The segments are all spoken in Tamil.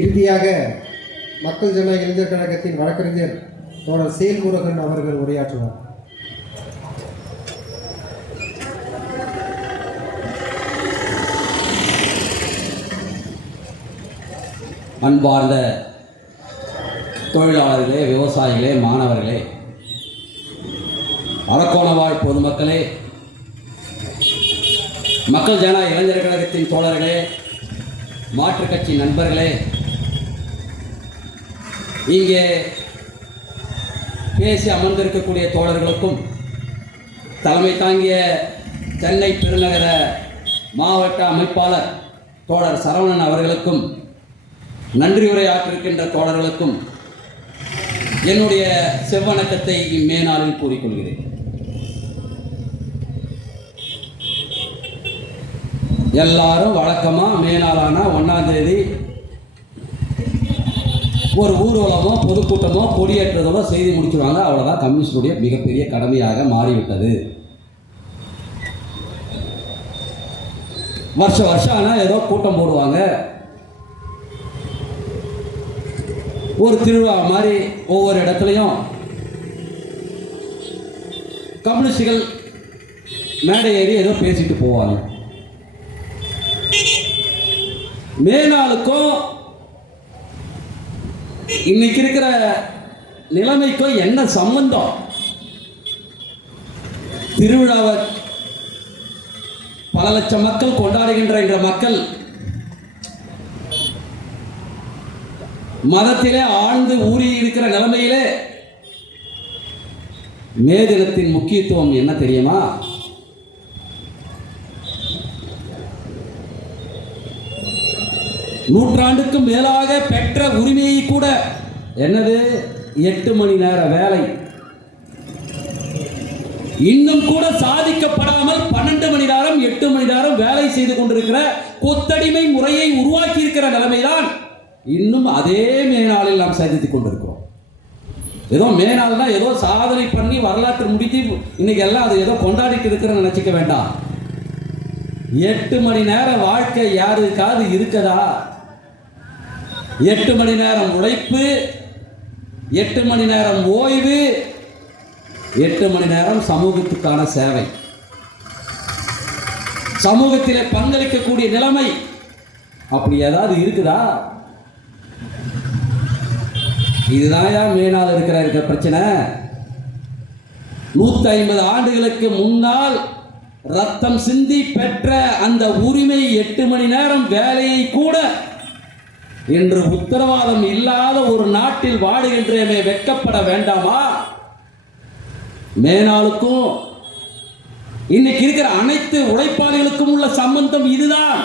இறுதியாக மக்கள் ஜன இளைஞர் கழகத்தின் வழக்கறிஞர் தோழர் செயல்முருகன் அவர்கள் உரையாற்றுவார். அன்பார்ந்த தொழிலாளர்களே, விவசாயிகளே, மாணவர்களே, அரக்கோணவாழ் பொதுமக்களே, மக்கள் ஜன இளைஞர் கழகத்தின் தோழர்களே, மாற்றுக் கட்சி நண்பர்களே, இங்கே பேசி அமர்ந்திருக்கக்கூடிய தோழர்களுக்கும் தலைமை தாங்கிய சென்னை பெருநகர மாவட்ட அமைப்பாளர் தோழர் சரவணன் அவர்களுக்கும் நன்றி உரையாற்றிருக்கின்ற தோழர்களுக்கும் என்னுடைய செவ்வணக்கத்தை இம்மேனாளில் கூறிக்கொள்கிறேன். எல்லாரும் வழக்கமாக மேனாளான 1ஆம் தேதி ஒரு ஊர்வலமோ பொதுக்கூட்டமோ கொடியேற்றதோ செய்து முடிச்சுடுவாங்க. அவ்வளோதான் கம்யூனிஸ்டுடைய மிகப்பெரிய கடமையாக மாறிவிட்டது. வருஷம் ஆனால் ஏதோ கூட்டம் போடுவாங்க, ஒரு திருவிழா மாதிரி ஒவ்வொரு இடத்துலையும் கம்யூனிஸ்டுகள் மேடை ஏறி ஏதோ பேசிட்டு போவாங்க. மேனாளுக்கும் இன்னைக்கு இருக்கிற நிலைமைக்கும் என்ன சம்பந்தம்? திருவிழாவை பல லட்சம் மக்கள் கொண்டாடுகின்ற இந்த மக்கள் மதத்திலே ஆழ்ந்து ஊறி இருக்கிற நிலைமையிலே மே தினத்தின் முக்கியத்துவம் என்ன தெரியுமா? நூற்றாண்டுக்கும் மேலாக பெற்ற உரிமையை கூட, என்னது 8 மணி நேர வேலை, இன்னும் கூட சாதிக்கப்படாமல் 12 மணி நேரம் 8 மணி நேரம் வேலை செய்து கொண்டிருக்கிற கொத்தடிமை முறையை உருவாக்கி இருக்கிற நிலைமைதான் இன்னும் அதே மேனாளில் நாம் சந்தித்துக் கொண்டிருக்கிறோம். ஏதோ மேனாள்னா ஏதோ சாதனை பண்ணி வரலாற்று முடித்து இன்னைக்கு எல்லாம் அது ஏதோ கொண்டாடிட்டு இருக்கிறன்னு நினைச்சிக்க வேண்டாம். 8 மணி நேர வாழ்க்கை யாருக்காவது இருக்கதா? 8 மணி நேரம் உழைப்பு, 8 மணி நேரம் ஓய்வு, 8 மணி நேரம் சமூகத்துக்கான சேவை, சமூகத்திலே பங்களிக்கக்கூடிய நிலைமை அப்படி ஏதாவது இருக்குதா? இதுதான் மேனாள் இருக்கிற பிரச்சனை. 150 ஆண்டுகளுக்கு முன்னால் ரத்தம் சிந்தி பெற்ற அந்த உரிமை 8 மணி நேரம் வேலையை கூட இன்று உத்தரவாதம் இல்லாத ஒரு நாட்டில் வாடுகின்றமே, வெட்கப்பட வேண்டாமா? மேனாளுக்கும் இன்னைக்கு இருக்கிற அனைத்து உழைப்பாளிகளுக்கும் உள்ள சம்பந்தம் இதுதான்.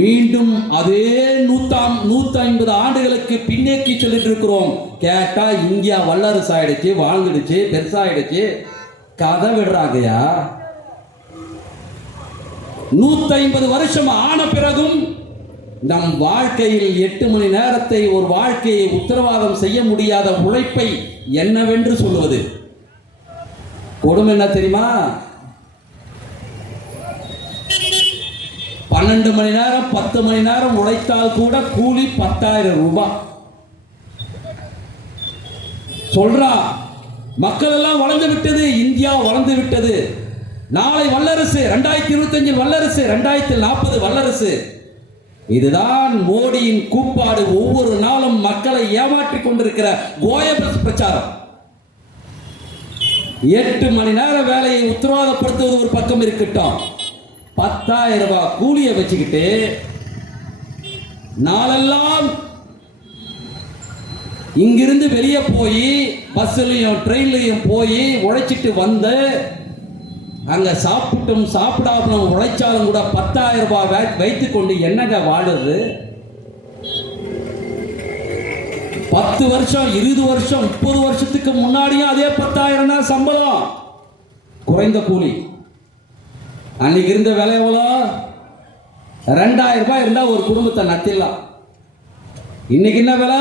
மீண்டும் அதே 150 ஆண்டுகளுக்கு பின்னேக்கி சொல்லிட்டு இருக்கிறோம். கேட்டா இந்தியா வல்லரசு ஆயிடுச்சு, வாழ்ந்துடுச்சு, பெருசாயிடுச்சு, கதை விடுறாங்கயா. 150 வருஷம் ஆன பிறகும் நம் வாழ்க்கையில் 8 மணி நேரத்தை ஒரு வாழ்க்கையை உத்தரவாதம் செய்ய முடியாத உழைப்பை என்னவென்று சொல்வது? கொடுமை என்ன தெரியுமா? 12 மணி நேரம் 10 மணி நேரம் உழைத்தால் கூட கூலி 10,000 ரூபாய் சொல்றா. மக்கள் எல்லாம் வளர்ந்து விட்டது, இந்தியா வளர்ந்து விட்டது. நாளை வல்லரசு, 2025 வல்லரசு, 2040 வல்லரசு. இதுதான் மோடியின் கூப்பாடு. ஒவ்வொரு நாளும் மக்களை ஏமாற்றிக் கொண்டிருக்கிற கோயபல்ஸ் பிரச்சாரம். 8 மணி நேர வேலையை உத்தரவாதப்படுத்துவது ஒரு பக்கம் இருக்கட்டும், 10,000 ரூபாய் கூலியை வச்சுக்கிட்டு நாளெல்லாம் இங்கிருந்து வெளியே போய் பஸ்லையும் ட்ரெயின்லையும் போய் உழைச்சிட்டு வந்து அங்க சாப்பிட்டும் சாப்பிடாமலும் உழைச்சாலும் கூட 10,000 ரூபாய் வைத்துக் கொண்டு என்னங்க வாழுது? 10 வருஷம் 20 வருஷம் 30 வருஷத்துக்கு முன்னாடியும் அதே 10,000 தான் சம்பளம், குறைந்த கூலி. அன்னைக்கு இருந்த விலை எவ்வளோ? 2,000 ரூபாய் இருந்தா ஒரு குடும்பத்தை நடத்திடலாம். இன்னைக்கு என்ன விலை?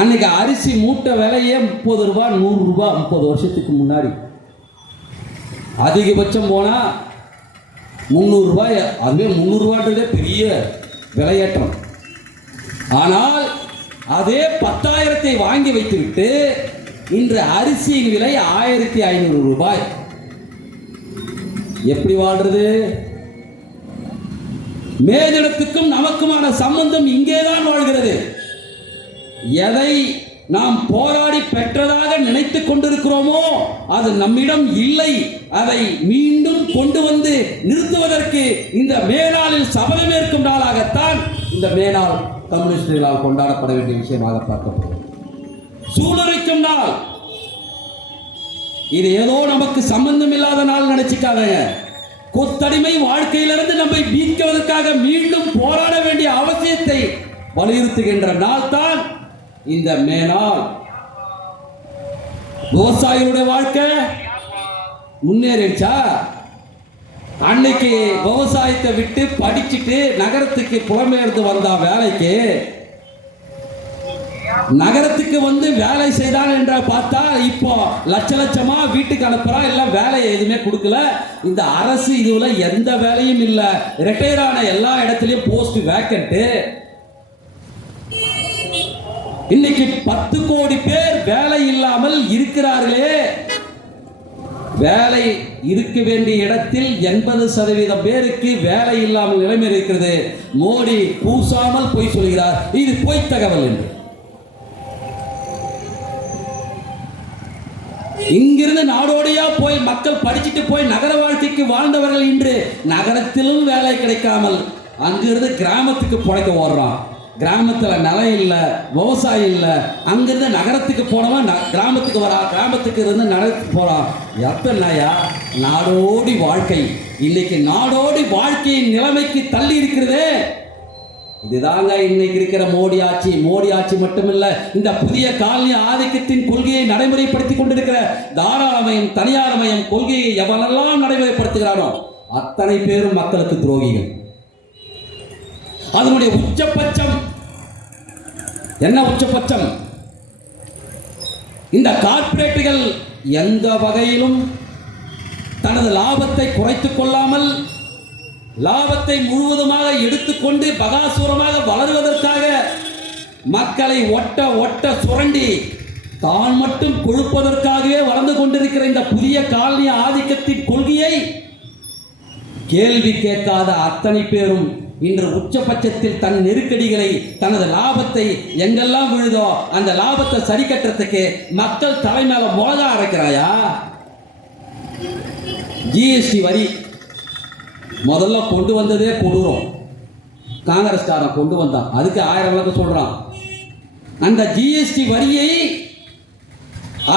அன்னைக்கு அரிசி மூட்டை விலையே 30 ரூபாய் 100 ரூபாய் 30 வருஷத்துக்கு முன்னாடி. அதிகபட்சம் போனால் 300 ரூபாய். அதுவே 300 ரூபாய்ன்றதே பெரிய விலையேற்றம். ஆனால் அதே 10,000 வாங்கி வைத்துவிட்டு இன்று அரிசியின் விலை 1,500 ரூபாய். எப்படி வாழ்றது? மேதிடத்துக்கும் நமக்குமான சம்பந்தம் இங்கேதான் வாழ்கிறது. எதை நாம் போராடி பெற்றதாக நினைத்துக் கொண்டிருக்கிறோமோ அது நம்மிடம் இல்லை. அதை மீண்டும் கொண்டு வந்து நிறுத்துவதற்கு இந்த மேனாளில் சபதமேற்கும் நாளாகத்தான் இந்த மேனாள் கம்யூனிஸ்டுகளால் கொண்டாடப்பட வேண்டிய விஷயமாக பார்க்கப்படும். சூளுரைக்கும் நாள். இது ஏதோ நமக்கு சம்பந்தம் இல்லாத நாள் நினைச்சுக்காதங்க. கொத்தடிமை வாழ்க்கையிலிருந்து நம்மை மீட்குவதற்காக மீண்டும் போராட வேண்டிய அவசியத்தை வலியுறுத்துகின்ற நாள் தான் இந்த மேனாள். விவசாயிகளுடைய வாழ்க்கை முன்னேறிடுச்சா? அன்னைக்கு விவசாயத்தை விட்டு படிச்சுட்டு நகரத்துக்கு புலம்பெயர்ந்து வந்தா வேலைக்கு, நகரத்துக்கு வந்து வேலை செய்தான் என்ற பார்த்தா இப்போ லட்ச லட்சமா வீட்டுக்கு அனுப்புறா. இல்ல வேலை எதுவுமே கொடுக்கல. இந்த அரசு இதுல எந்த வேலையும் இல்ல. ரிட்டையர் ஆன எல்லா இடத்துலயும் போஸ்ட் வேக்கன்ட். இன்னைக்கு 10 கோடி பேர் வேலை இல்லாமல் இருக்கிறார்களே. வேலை இருக்க வேண்டிய இடத்தில் 80% பேருக்கு வேலை இல்லாமல் நிலைமை இருக்கிறது. மோடி பூசாமல் பொய் சொல்கிறார். இது பொய் தகவல் என்று. இங்கிருந்து நாடோடியா போய் மக்கள் படிச்சுட்டு போய் நகர வாழ்க்கைக்கு வாழ்ந்தவர்கள் இன்று நகரத்திலும் வேலை கிடைக்காமல் அங்கிருந்து கிராமத்துக்கு புழைக்க ஓடுறான். கிராமத்தில் நிலம் இல்லை, விவசாயம் இல்லை. அங்கிருந்து நகரத்துக்கு போனவன் கிராமத்துக்கு வரா, கிராமத்துக்கு இருந்து நகரத்துக்கு போறான். எப்பனாயா நாடோடி வாழ்க்கை. இன்னைக்கு நாடோடி வாழ்க்கையின் நிலைமைக்கு தள்ளி இருக்கிறதே. இதுதாங்க இன்னைக்கு இருக்கிற மோடி ஆட்சி. மோடி ஆட்சி மட்டுமில்ல, இந்த புதிய காலனி ஆதிக்கத்தின் கொள்கையை நடைமுறைப்படுத்தி கொண்டிருக்கிற தாராளமயம் தனியார்மயம் கொள்கையை எவனெல்லாம் நடைமுறைப்படுத்துகிறானோ அத்தனை பேரும் மக்களுக்கு துரோகிகள். அதனுடைய உச்சபட்சம் என்ன? உச்சபட்சம் இந்த கார்ப்பரேட்டுகள் எந்த வகையிலும் தனது லாபத்தை குறைத்துக் கொள்ளாமல் லாபத்தை முழுவதுமாக எடுத்துக்கொண்டு பகாசூரமாக வளருவதற்காக மக்களை ஒட்ட சுரண்டி தான் மட்டும் கொழுப்பதற்காகவே வளர்ந்து கொண்டிருக்கிற இந்த புதிய காலனி ஆதிக்கத்தின் கொள்கையை கேள்வி கேட்காத அத்தனை பேரும் இன்று உச்சபட்சத்தில் தன் நெருக்கடிகளை, தனது லாபத்தை எங்கெல்லாம் விழுதோ அந்த லாபத்தை சரி கட்டுறதுக்கு மக்கள் தலை மேல மிளகா அரைக்கிறாயா? ஜிஎஸ்டி வரி முதல்ல கொண்டு வந்ததே கொடூரம். காங்கிரஸ்காரன் கொண்டு வந்தான். அதுக்கு 1000 விளக்கம் சொல்றான். அந்த ஜிஎஸ்டி வரியை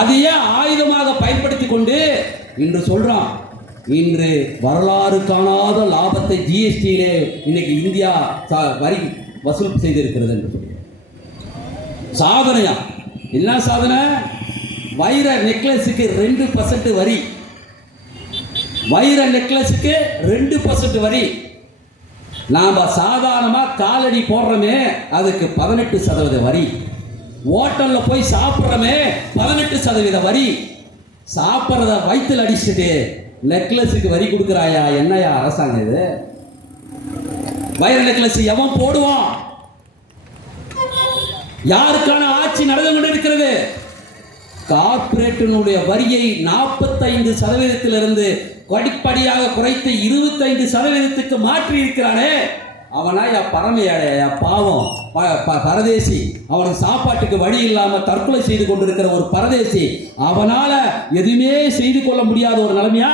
அதையே ஆயுதமாக பயன்படுத்தி கொண்டு இன்று சொல்றான், இன்று வரலாறு காணாத லாபத்தை ஜிஎஸ்டியிலே இன்னைக்கு இந்தியா வரி வசூல் செய்திருக்கிறது என்று சொல்லி சாதனையா. என்ன சாதனை? வைர நெக்லஸுக்கு 2% வரி. வைர நெக்லஸுக்கு 2% வரி. நாம சாதாரணமா காலடி போடுறோமே அதுக்கு 18% வரி. ஹோட்டல்ல போய் சாப்பிட்றோமே 18% வரி. சாப்பிட்றத வயிற்றுல அடிச்சுட்டு நெக்லஸுக்கு வரி கொடுக்குறாயா? என்னையா அரசாங்கம் இது? வைர நெக்லஸ் எவன் போடுவான்? யாருக்கான ஆட்சி நடந்து கொண்டிருக்கிறது? கார்ப்பரேட்டினுடைய வரியை 45%இருந்து படிப்படியாக குறைத்து 25%க்கு மாற்றி இருக்கிறானே அவனா பரமையாடைய பாவம் பரதேசி. அவனுக்கு சாப்பாட்டுக்கு வழி இல்லாம தற்கொலை செய்து கொண்டிருக்கிற ஒரு பரதேசி. அவனால எதுவுமே செய்து கொள்ள முடியாத ஒரு நிலைமையா?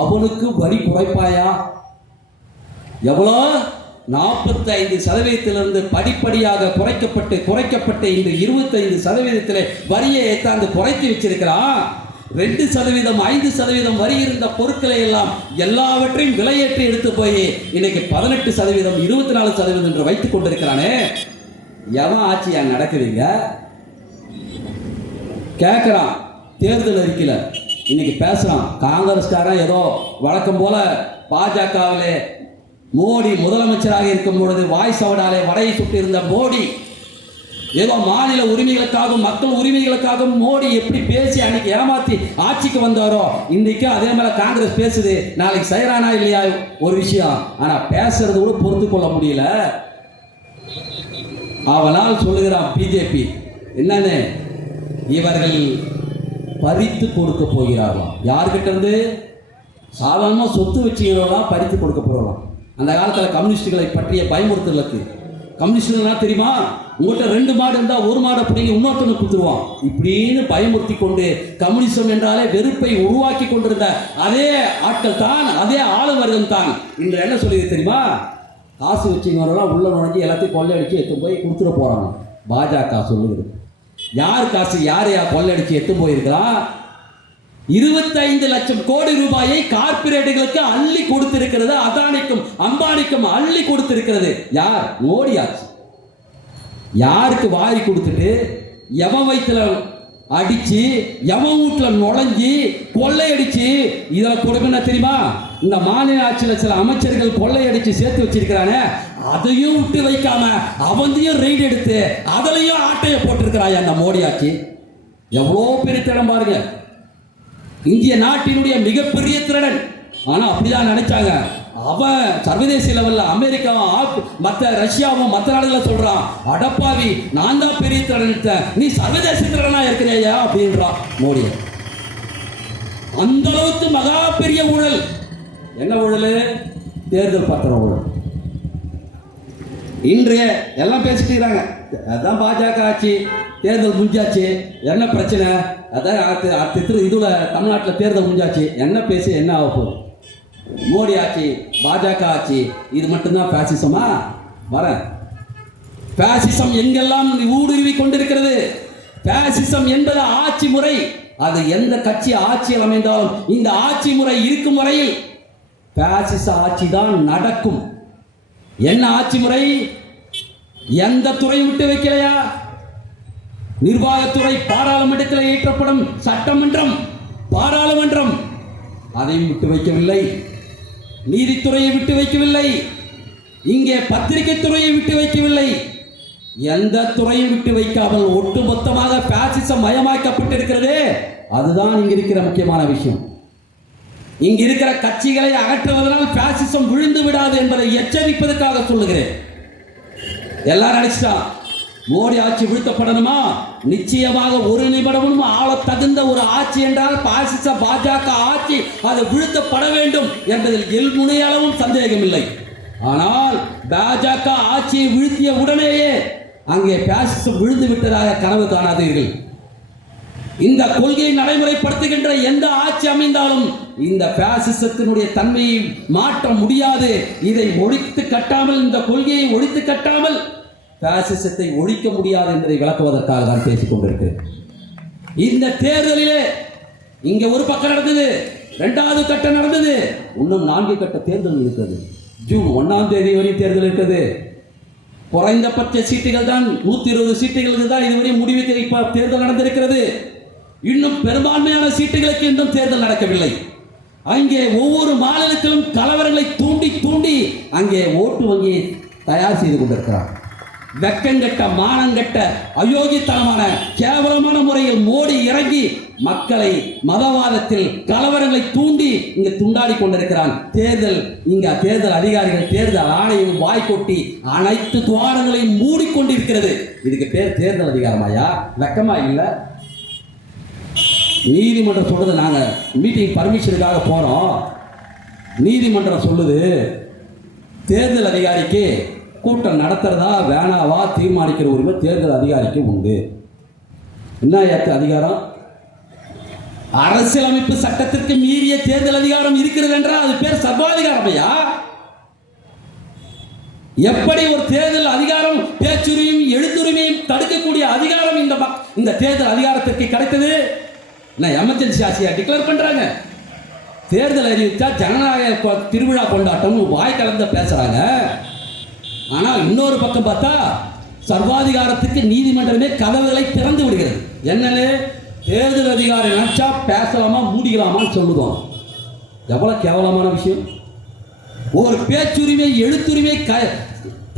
அவனுக்கு வரி குறைப்பாயா? எவ்வளோ? 45%இருந்து படிப்படியாக குறைக்கப்பட்டு இன்று 25%, வரியை ஏற்றாந்து குறைத்து வச்சிருக்கிறான். 2%, 5% வரி இருந்த பொருட்களை எல்லாம் எல்லாவற்றையும் விலையேற்றி எடுத்து போய் இன்னைக்கு 18%, 24% என்று வைத்துக் கொண்டிருக்கிறானே. எவன் ஆட்சியா நடக்குதுங்க? கேட்கிறான். தேர்தல் அறிக்கையில இன்னைக்கு பேசுறான். காங்கிரஸ்காரன் ஏதோ வழக்கம் போல பாஜகவிலே மோடி முதலமைச்சராக இருக்கும் பொழுது வாய் சவடாலே வடையை சுட்டு இருந்த மோடி ஏதோ மாநில உரிமைகளுக்காகவும் மக்கள் உரிமைகளுக்காகவும் மோடி எப்படி பேசி அன்னைக்கு ஏமாத்தி ஆட்சிக்கு வந்தாரோ இன்னைக்கு அதே மாதிரி காங்கிரஸ் பேசுது. நாளைக்கு செய்யறானா இல்லையா ஒரு விஷயம். ஆனா பேசுறது கூட பொறுத்து கொள்ள முடியல. அவனால் சொல்லுகிறான் பிஜேபி என்னன்னு, இவர்கள் பறித்து கொடுக்க போகிறார்களாம். யார்கிட்ட இருந்து? சாதாரணமாக சொத்து வச்சுக்கிறவங்களாம் பறித்து கொடுக்க போகிறோம். அந்த காலத்தில் கம்யூனிஸ்டுகளை பற்றிய பயமுறுத்தலுக்கு கம்யூனிஸ்டுலாம் தெரியுமா, உங்கள்கிட்ட 2 மாடு இருந்தால் 1 மாடை பிடிங்கி இன்னொருத்தனை கொடுத்துருவான் இப்படின்னு பயமுறுத்தி கொண்டு கம்யூனிசம் என்றாலே வெறுப்பை உருவாக்கி கொண்டிருந்த அதே ஆட்கள் தான், அதே ஆளுவர்கள் தான் இன்று என்ன சொல்லியது தெரியுமா, காசு வச்சுக்கிறவங்களாம் உள்ள நுழைஞ்சி எல்லாத்தையும் கொள்ளையடிச்சு எடுத்து போய் கொடுத்துட போகிறாங்க. பாஜக சொல்லுகிறது. யார் காசு யார் கொள்ளையடிச்சு எடுத்து போயிருக்கிறான்? 25 லட்சம் கோடி ரூபாயை கார்ப்பரேட்டுகளுக்கு அள்ளி கொடுத்திருக்கிறது. அதானிக்கும் அம்பானிக்கும் அள்ளி கொடுத்திருக்கிறது யார்? மோடி ஆட்சி. யாருக்கு வாரி கொடுத்துட்டு எவன் வயிற்றுல அடிச்சு எவன் வீட்டுல நுழைஞ்சி கொள்ளையடிச்சு இதில் கொடுமைன்னா தெரியுமா, இந்த மாநில ஆட்சியில் சில அமைச்சர்கள் கொள்ளையடிச்சு சேர்த்து வச்சிருக்கிறானே, அதையும் விட்டு வைக்காம அவந்தையும் ரெய்டு எடுத்து அதுலயும் ஆட்டையை போட்டிருக்கிறாய் அந்த மோடி ஆட்சி. எவ்வளோ பெரிய திடம் பாருங்க. இந்திய நாட்டினுடைய மிகப்பெரிய திருடன். ஆனா அப்படிதான் நினைச்சாங்க. அவன் சர்வதேச லெவலில் அமெரிக்காவும் மற்ற ரஷ்யாவும் மற்ற நாடுகளை சொல்றான், அடப்பாவி நான் தான் பெரிய திருடன், நீ சர்வதேச திருடனா இருக்கிறையா அப்படின்றான் மோடி. அந்த அளவுக்கு மகா பெரிய ஊழல். என்ன ஊழல்? தேர்தல் பத்திரம் ஊழல். இன்றைய எல்லாம் பேசிட்டு இருக்காங்க, அதான் பாஜக ஆட்சி, தேர்தல் முடிஞ்சாச்சு, என்ன பிரச்சனை, அதான் இதுல தமிழ்நாட்டில் தேர்தல் முடிஞ்சாச்சு, என்ன பேசி என்ன ஆக போகுது? மோடி ஆட்சி, பாஜக ஆட்சி, இது மட்டும்தான் பாசிசமா? வர பாசிசம் எங்கெல்லாம் ஊடுருவி கொண்டிருக்கிறது. பாசிசம் என்பது ஆட்சி முறை. அது எந்த கட்சி ஆட்சியில் அமைந்தாலும் இந்த ஆட்சி முறை இருக்கும் வரையில் பாசிச ஆட்சி தான் நடக்கும். என்ன ஆட்சி முறை? எந்த துறை விட்டு வைக்கலையா? நிர்வாகத்துறை, பாராளுமன்றத்தில் இயற்றப்படும் சட்டமன்றம், பாராளுமன்றம், அதையும் விட்டு வைக்கவில்லை. நீதித்துறையை விட்டு வைக்கவில்லை. இங்கே பத்திரிகை துறையை விட்டு வைக்கவில்லை. எந்த துறையும் விட்டு வைக்காமல் ஒட்டுமொத்தமாக பாசிசம் மயமாக்கப்பட்டிருக்கிறது. அதுதான் இங்க இருக்கிற முக்கியமான விஷயம். இங்க இருக்கிற கட்சிகளை அகற்றுவதனால் பாசிசம் விழுந்து விடாது என்பதை எச்சரிப்பதற்காக சொல்லுகிறேன். எல்லாரும் நினைச்சிட்டான் மோடி ஆட்சி வீழ்த்தப்படணுமா? நிச்சயமாக ஒரு நிமிடமும் ஆள தகுந்த ஒரு ஆட்சி என்றால் பாசிச பாஜக ஆட்சி அது வீழ்த்தப்பட வேண்டும் என்பதில் எல்முனையளவும் சந்தேகம் இல்லை. ஆனால் பாஜக ஆட்சியை வீழ்த்திய உடனேயே அங்கே பாசிசம் விழுந்து விட்டதாக கனவு காணாதீர்கள். இந்த கொள்கையை நடைமுறைப்படுத்துகின்ற எந்த ஆட்சி அமைந்தாலும் இந்த பாசிசத்தினுடைய தன்மையை மாற்ற முடியாது. இதை ஒழித்து கட்டாமல், இந்த கொள்கையை ஒழித்து கட்டாமல் பாசிசத்தை ஒழிக்க முடியாது என்பதை விளக்குவதற்காக தான் பேசிக் கொண்டிருக்கிறேன். இந்த தேர்தலிலே இங்க ஒரு பக்கம் நடந்தது, 2வது கட்டம் நடந்தது, இன்னும் 4 கட்ட தேர்தல் இருக்கிறது. ஜூன் 1ஆம் தேதி வரை தேர்தல் இருக்கிறது. குறைந்தபட்ச சீட்டுகள் தான் 120 சீட்டுகளுக்கு தான் இதுவரை முடிவுக்கு தேர்தல் நடந்திருக்கிறது. இன்னும் பெரும்பான்மையான சீட்டுகளுக்கு இன்னும் தேர்தல் நடக்கவில்லை. அங்கே ஒவ்வொரு மாநிலத்திலும் கலவரங்களை தூண்டி தூண்டி அங்கே ஓட்டு வங்கியை தயார் செய்து கொண்டிருக்கிறார். வெக்கங்கட்ட, மானங்கட்ட, அயோக்கியத்தனமான கேவலமான முறையில் மோடி இறங்கி மக்களை மதவாதத்தில் கலவரங்களை தூண்டி இங்கு துண்டாடி கொண்டிருக்கிறான். தேர்தல் அதிகாரிகள், தேர்தல் ஆணையம் வாய்க்கொட்டி அனைத்து துவாரங்களையும் மூடிக்கொண்டிருக்கிறது. இதுக்கு பேர் தேர்தல் அதிகாரமாயா? வெக்கமா இல்லை? நீதிமன்றம் சொல்றது, நாங்கள் மீட்டிங் பர்மிஷனுக்காக போறோம், நீதிமன்றம் சொல்லுது தேர்தல் அதிகாரிக்கு கூட்டம் நடத்துறதா வேணாவா தீர்மானிக்கிற உரிமை தேர்தல் அதிகாரிக்கு உண்டு. என்ன அதிகாரம்? அரசியலமைப்பு சட்டத்திற்கு மீறிய தேர்தல் அதிகாரம் இருக்கிறது என்றால் அது பேர் சர்வாதிகாரமையா? எப்படி ஒரு தேர்தல் அதிகாரம் பேச்சுரிமையும் எழுத்துரிமையும் தடுக்கக்கூடிய அதிகாரம் இந்த தேர்தல் அதிகாரத்திற்கு கிடைத்தது? எமர்ஜென்சி ஆட்சியா டிக்ளேர் பண்றாங்க. தேர்தல் அறிவித்தா ஜனநாயக திருவிழா கொண்டாட்டம் வாய் கலந்து பேசுறாங்க. ஆனால் இன்னொரு பக்கம் பார்த்தா சர்வாதிகாரத்துக்கு நீதிமன்றமே கதவுகளை திறந்து விடுகிறது. என்னன்னு? தேர்தல் அதிகாரி நினைச்சா பேசலாமா மூடிக்கலாமான்னு சொல்லுதோம். எவ்வளவு கேவலமான விஷயம்! ஒரு பேச்சுரிமை, எழுத்துரிமை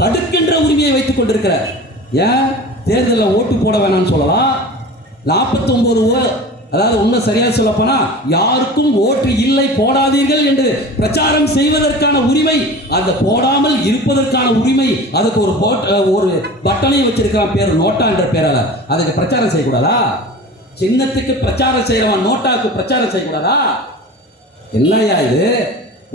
தடுக்கின்ற உரிமையை வைத்துக் கொண்டிருக்கிறார். ஏன் தேர்தலில் ஓட்டு போட வேணாம்னு சொல்லலாம். 49 அதாவது இன்னும் சரியா சொல்லப்போனா யாருக்கும் ஓட்டு இல்லை போடாதீர்கள் என்று பிரச்சாரம் செய்வதற்கான உரிமை, அந்த போடாமல் இருப்பதற்கான உரிமை, அதுக்கு ஒரு பட்டனையும் வச்சிருக்கிறான், பேர் நோட்டா என்ற பேரால. அதுக்கு பிரச்சாரம் செய்யக்கூடாதா? சின்னத்துக்கு பிரச்சாரம் செய்யறவன் நோட்டாவுக்கு பிரச்சாரம் செய்யக்கூடாதா? என்னையா இது?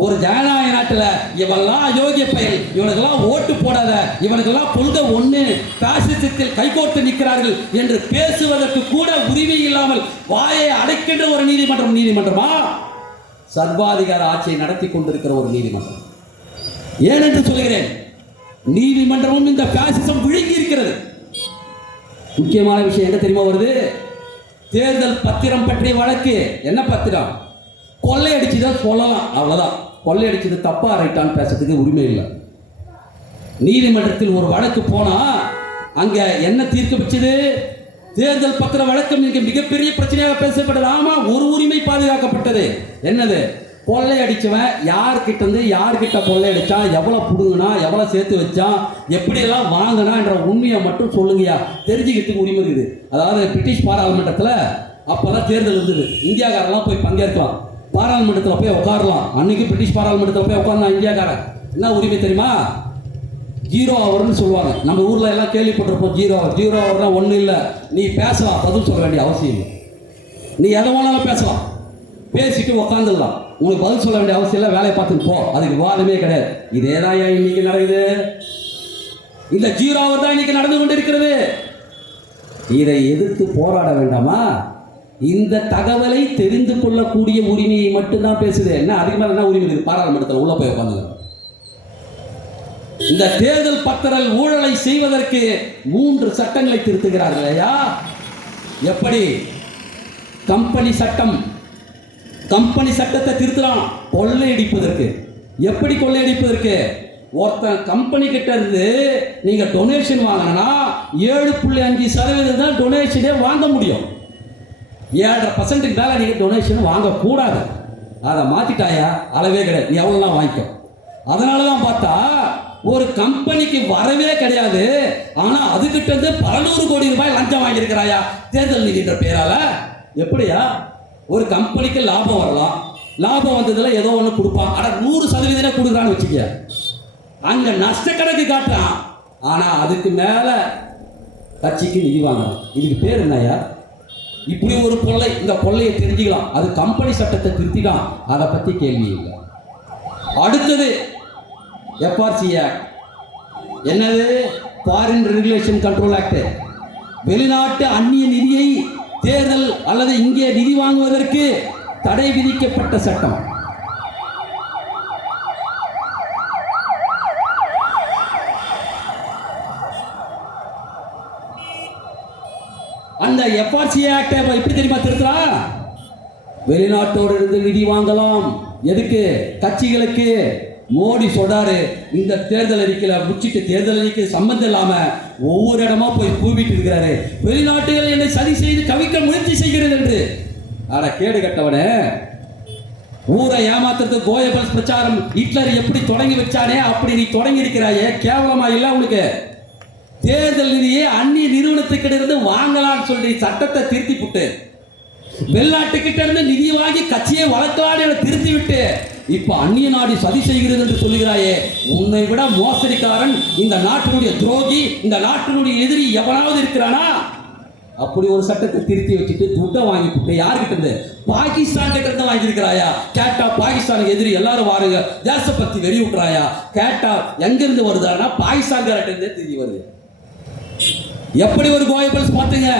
ஒரு ஜனநாயக நாட்டில் இவெல்லாம் அயோக்கிய பயல், இவனுக்கெல்லாம் ஓட்டு போடாத, இவனுக்கெல்லாம் கொள்கை ஒண்ணு, பாசிசத்தில் கைகோர்த்து நிற்கிறார்கள் என்று பேசுவதற்கு கூட உரிமை இல்லாமல் வாயை அடைக்கின்ற ஒரு நீதிமன்றமா? சர்வாதிகார ஆட்சியை நடத்தி கொண்டிருக்கிற ஒரு நீதிமன்றம். ஏனென்று சொல்கிறேன், நீதிமன்றமும் இந்த பாசிசம் விழுங்கி இருக்கிறது. முக்கியமான விஷயம் என்ன தெரியுமா வருது? தேர்தல் பத்திரம் பற்றிய வழக்கு. என்ன பத்திரம்? கொள்ளையடிச்சுதான் சொல்லலாம், அவ்வளவுதான். கொள்ளையடிச்சது தப்பா ரைட்டான்னு பேசுறதுக்கு உரிமை இல்லை. நீதிமன்றத்தில் ஒரு வழக்கு போனா அங்க என்ன தீர்க்கப்பட்டது? தேர்தல் பத்திர வழக்கம் மிகப்பெரிய பிரச்சனையாக பேசப்பட்டது. ஆமா, ஒரு உரிமை பாதுகாக்கப்பட்டது. என்னது? கொள்ளையடிச்சவன் யார்கிட்ட இருந்து யார்கிட்ட கொள்ளையடிச்சான், எவ்வளவு புடுங்கினா, எவ்வளவு சேர்த்து வச்சான், எப்படியெல்லாம் வாங்கினா என்ற உண்மையை மட்டும் சொல்லுங்கயா, தெரிஞ்சுக்கிறதுக்கு உரிமை இருக்குது. அதாவது பிரிட்டிஷ் பாராளுமன்றத்தில் அப்பதான் தேர்தல் இருந்தது. இந்தியாக்காரெல்லாம் போய் பங்கேற்கலாம், பாராளுமன்றத்தில் போய் உட்காரலாம். அன்னைக்கு பிரிட்டிஷ் பாராளுமன்றத்தில் போய் உட்கார்ந்தான் இந்தியாக்காரன். என்ன உரிமை தெரியுமா? 0 ஹவர்னு சொல்லுவாங்க. நம்ம ஊர்ல எல்லாம் கேள்விப்பட்டிருப்போம். 0 ஹவர்லாம் ஒன்றும் இல்லை. நீ பேசலாம், பதில் சொல்ல வேண்டிய அவசியம் இல்லை. நீ எதை வேணாலும் பேசலாம், பேசிட்டு உட்காந்துடலாம். உங்களுக்கு பதில் சொல்ல வேண்டிய அவசியம் இல்லை, வேலையை பார்த்துட்டு போ. அதுக்கு விவாதமே கிடையாது. இதே தான் இன்னைக்கு நடக்குது. இந்த 0 ஹவர் தான் இன்னைக்கு நடந்து கொண்டிருக்கிறது. இதை எதிர்த்து போராட வேண்டாமா? இந்த தகவலை தெரிந்து கொள்ளக்கூடிய உரிமையை மட்டும்தான் பேசுது. என்ன அதுக்கு மேல என்ன உரிமை இருக்கு? பாராளுமன்றத்தில் உள்ள போய் உட்காந்து இந்த தேர்தல் பத்திர ஊழலை செய்வதற்கு 3 சட்டங்களை திருத்துகிறார்கள். ஐயா, எப்படி? கம்பெனி சட்டம், கம்பெனி சட்டத்தை திருத்தலாம் கொள்ளையடிப்பதற்கு. எப்படி கொள்ளையடிப்பதற்கு? ஒருத்தன் கம்பெனி கிட்ட இருந்து நீங்க டொனேஷன் வாங்கினா 7.5% தான் டொனேஷனே வாங்க முடியும். 7.5% மேல நீங்க டொனேஷன் வாங்கக்கூடாது. அதை மாத்திட்டாயா, அளவே கிடையாது, நீ எவ்வளோலாம் வாங்கிக்கோ. அதனாலதான் பார்த்தா ஒரு கம்பெனிக்கு வரவே கிடையாது, ஆனா அதுகிட்ட இருந்து 100 கோடி ரூபாய் லஞ்சம் வாங்கியிருக்கிறாயா தேர்தல் நிதின்ற பேரால. எப்படியா? ஒரு கம்பெனிக்கு லாபம் வரலாம், லாபம் வந்ததுல ஏதோ ஒன்று கொடுப்பான், ஆனா 100% கொடுக்குறான்னு வச்சுக்க, அங்க நஷ்ட கணக்கு காட்டுறான், ஆனா அதுக்கு மேல கட்சிக்கு நிதி வாங்கலாம். இதுக்கு பேர் என்னையா? இப்படி ஒரு கொள்ளை. இந்த கொள்ளையை தெரிஞ்சுக்கலாம், அது கம்பெனி சட்டத்தை திருத்திதான், அதை பத்தி கேள்வி இல்லை. அடுத்தது FRC ஆக்ட். என்னது? Foreign regulation control act. வெளிநாட்டு அந்நிய நிதியை தேர்தல் அல்லது இங்கே நிதி வாங்குவதற்கு தடை விதிக்கப்பட்ட சட்டம். அந்த FRC ஆக்ட் எப்படி தெரியுமா திருத்தலாம்? வெளிநாட்டோடு இருந்து நிதி வாங்கலாம். எதுக்கு? கட்சிகளுக்கு. மோடி சொல்றாரு, இந்த தேர்தல் அறிக்கையில முடிச்சிட்டு தேர்தல் அறிக்கை சம்பந்தம் இல்லாம ஒவ்வொரு இடமா போய் கூவிட்டு இருக்கிறாரு, வெளிநாட்டுகள் என்னை சதி செய்து கவிக்க முயற்சி செய்கிறது என்று. ஆனா கேடு கட்டவனே, ஊரை ஏமாத்துறது கோயபல்ஸ் பிரச்சாரம் ஹிட்லர் எப்படி தொடங்கி வச்சானே அப்படி நீ தொடங்கி இருக்கிறாயே, கேவலமா இல்ல உனக்கு? தேர்தல் நிதியை அந்நிய நிறுவனத்துக்கிட்ட இருந்து வாங்கலாம்னு சொல்லி சட்டத்தை திருத்தி விட்டு, வெளிநாட்டுக்கிட்ட இருந்து நிதி வாங்கி கட்சியை வளர்க்கலான்னு திருத்தி விட்டு, இப்ப அந்நிய நாடு சதி செய்கிறது என்று சொல்லுகிறாயே, உன்னை விட மோசடிக்காரன் இந்த நாட்டினுடைய துரோகி, இந்த நாட்டினுடைய எதிரி எவனாவது இருக்கிறானா? அப்படி ஒரு சட்டத்தை திருத்தி வச்சுட்டு துட்டை வாங்கி விட்டு, யாருக்கிட்ட இருந்து? பாகிஸ்தான் கிட்ட இருந்து வாங்கியிருக்கிறாயா? கேட்டா பாகிஸ்தானுக்கு எதிரி எல்லாரும் வாருங்க, தேசப்பத்தி வெறி விட்டுறாயா? கேட்டா எங்கிருந்து வருதானா? பாகிஸ்தான்கார்ட்ட இருந்தே திரும்பி வருது. எப்படி ஒரு கோயபல்ஸ் பார்த்தீங்க?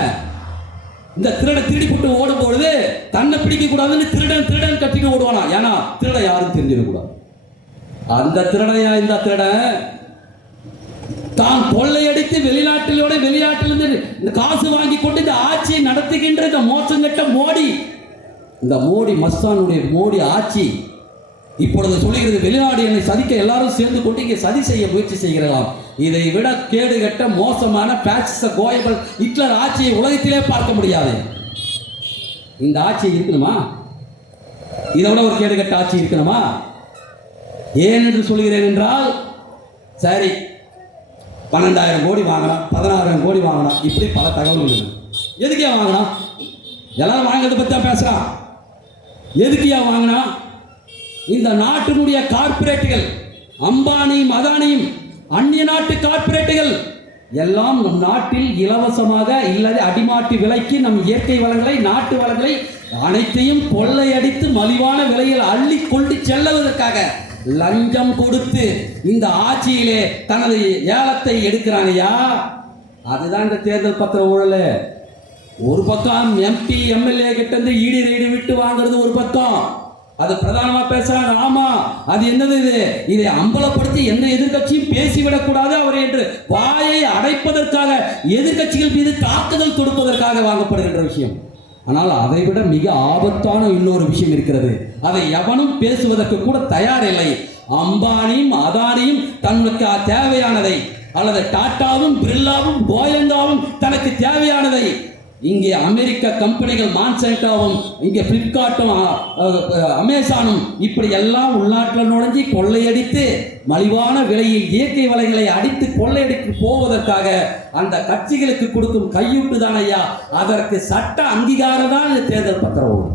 இந்த திருடன் திருடி போட்டு ஓடும் பொழுது தன்னை பிடிக்க கூடாதுன்னு திருடன் கட்டிட்டு ஓடுவானா? ஏன்னா திருடன் யாரும் தெரிஞ்சிடக்கூடாது. அந்த திருடையா இந்த திருடன் தான் கொள்ளையடித்து வெளிநாட்டிலிருந்து இந்த காசு வாங்கி கொண்டு இந்த ஆட்சியை நடத்துகின்ற இந்த மோசங்கட்ட மோடி, இந்த மோடி மஸ்தானுடைய மோடி ஆட்சி இப்பொழுது சொல்லுகிறது, வெளிநாடு என்னை சதிக்க எல்லாரும் சேர்ந்து கொண்டு இங்கே சதி செய்ய முயற்சி செய்கிறதாம். இதை விட கேடுகட்ட மோசமான பாசிச கோயபல் ஹிட்லர் ஆட்சியை உலகத்திலே பார்க்க முடியாது. இந்த ஆட்சி இருக்கணுமா? இதை விட ஒரு கேடுகட்ட ஆட்சி இருக்கணுமா? ஏன் என்று சொல்கிறேன் என்றால், சரி 12,000 கோடி வாங்கலாம், 16,000 கோடி வாங்கலாம், இப்படி பல தகவல்கள். எதுக்கே வாங்கலாம்? எல்லாரும் வாங்கிறத பற்றி தான் பேசுகிறான். எதுக்குயா வாங்கினா? இந்த நாட்டினுடைய கார்ப்பரேட்டுகள், அம்பானியும் அதானியும், அந்நிய நாட்டு கார்ப்பரேட்டுகள் எல்லாம் நம் நாட்டில் இலவசமாக இல்லது அடிமாட்டு விலைக்கு நம் இயற்கை வளங்களை, நாட்டு வளங்களை அனைத்தையும் கொள்ளையடித்து மலிவான விலையில் அள்ளி கொண்டு செல்லுவதற்காக லஞ்சம் கொடுத்து இந்த ஆட்சியிலே தனது ஏலத்தை எடுக்கிறானையா. அதுதான் இந்த தேர்தல் பத்திர ஊழல். ஒரு பக்கம் எம்பி எம்எல்ஏ கிட்ட இருந்து ஈடி ரைடு விட்டு வாங்குறது ஒரு பக்கம், அது பிரதானமா பேசுறாங்க. ஆமா, அது என்னது? இதை அம்பலப்படுத்தி எந்த எதிர்கட்சியும் பேசிவிடக்கூடாது அவர் என்று வாயை அடைப்பதற்காக, எதிர்கட்சிகள் மீது தாக்குதல் தொடுப்பதற்காக வாங்கப்படுகின்ற விஷயம். ஆனால் அதை விட மிக ஆபத்தான இன்னொரு விஷயம் இருக்கிறது. அதை எவனும் பேசுவதற்கு கூட தயாரில்லை. அம்பானியும் அதானியும் தனக்கு தேவையானதை, அல்லது டாட்டாவும் பிர்லாவும் கோயங்காவும் தனக்கு தேவையானதை, இங்கே அமெரிக்க கம்பெனிகள் மான்சென்டாவும், இங்கே பிளிப்கார்ட்டும் அமேசானும் இப்படி எல்லாம் உள்நாட்டில் நுழைஞ்சி கொள்ளையடித்து மலிவான விலையில் இயற்கை வளங்களை அடித்து கொள்ளையடித்து போவதற்காக அந்த கட்சிகளுக்கு கொடுக்கும் கையூட்டு தான் ஐயா. அதற்கு சட்ட அங்கீகாரம் தான் இந்த தேர்தல் பத்திரம்.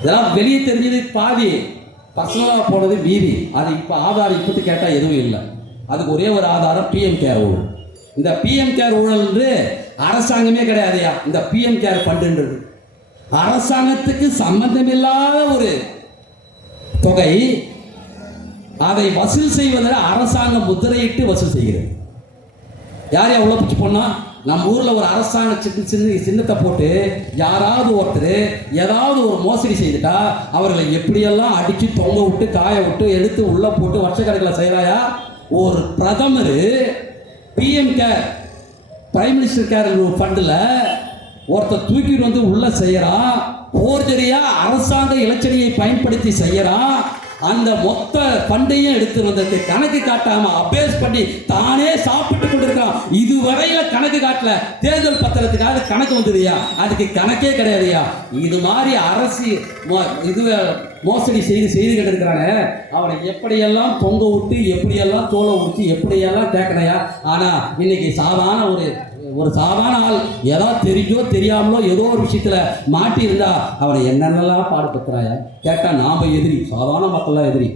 இதெல்லாம் வெளியே தெரிஞ்சது பாதி, பர்சனலாக போனது மீதி. அது இப்போ ஆதாரம் இப்போது கேட்டால் எதுவும் இல்லை. அதுக்கு ஒரே ஒரு ஆதாரம் பிஎம் கேர் ஊழல். இந்த பிஎம் கேர் ஊழல் என்று அரசாங்கமே கிடையாதுயா. இந்த பிஎம் கேர் ஃபண்டுன்றது அரசாங்கத்துக்கு சம்பந்தமில்லாத ஒரு தொகை. அதை வசூல் செய்வதில் அரசாங்கம் முத்திரையிட்டு வசூல் செய்கிறது. யார் எவ்வளோ பிடிச்சி போனா, நம்ம ஊரில் ஒரு அரசாங்க சின்னத்தை போட்டு யாராவது ஒருத்தர் ஏதாவது ஒரு மோசடி செய்துட்டா அவர்களை எப்படியெல்லாம் அடித்து தொங்க விட்டு காய விட்டு எடுத்து உள்ளே போட்டு வருஷக்கணக்கில் செய்கிறாயா. ஒரு பிரதமர் PM care, prime minister care ஃபண்டில் ஒருத்தர் தூக்கிட்டு வந்து உள்ள செய்யறான். போர்ஜரியா அரசாங்க இலச்சனையை பயன்படுத்தி செய்யறான். அந்த மொத்த ஃபண்டையும் எடுத்து வந்ததுக்கு கணக்கு காட்டாம அபேஸ் பண்ணி தானே சாப்பிட்டு கொண்டிருக்கான். இதுவரையில கணக்கு காட்டல. தேர்தல் பத்திரத்துக்காக கணக்கு வந்ததுயா, அதுக்கு கணக்கே கிடையாதுயா. இது மாதிரி அரசு இது மோசடி செய்து கிட்டிருக்கிறானே, அவனை எப்படியெல்லாம் தொங்க விட்டு, எப்படியெல்லாம் தோலை உடிச்சு, எப்படியெல்லாம் கேட்கணையா. ஆனா இன்னைக்கு சாதாரண ஒரு சாதாரண ஆள் ஏதாவது தெரிஞ்சோ தெரியாமலோ ஏதோ ஒரு விஷயத்துல மாட்டி இருந்தா அவனை என்னென்னலாம் பாடுபடுத்துறாயா. கேட்டா நாம எதிரி, சாதாரண மக்கள்லாம் எதிரி.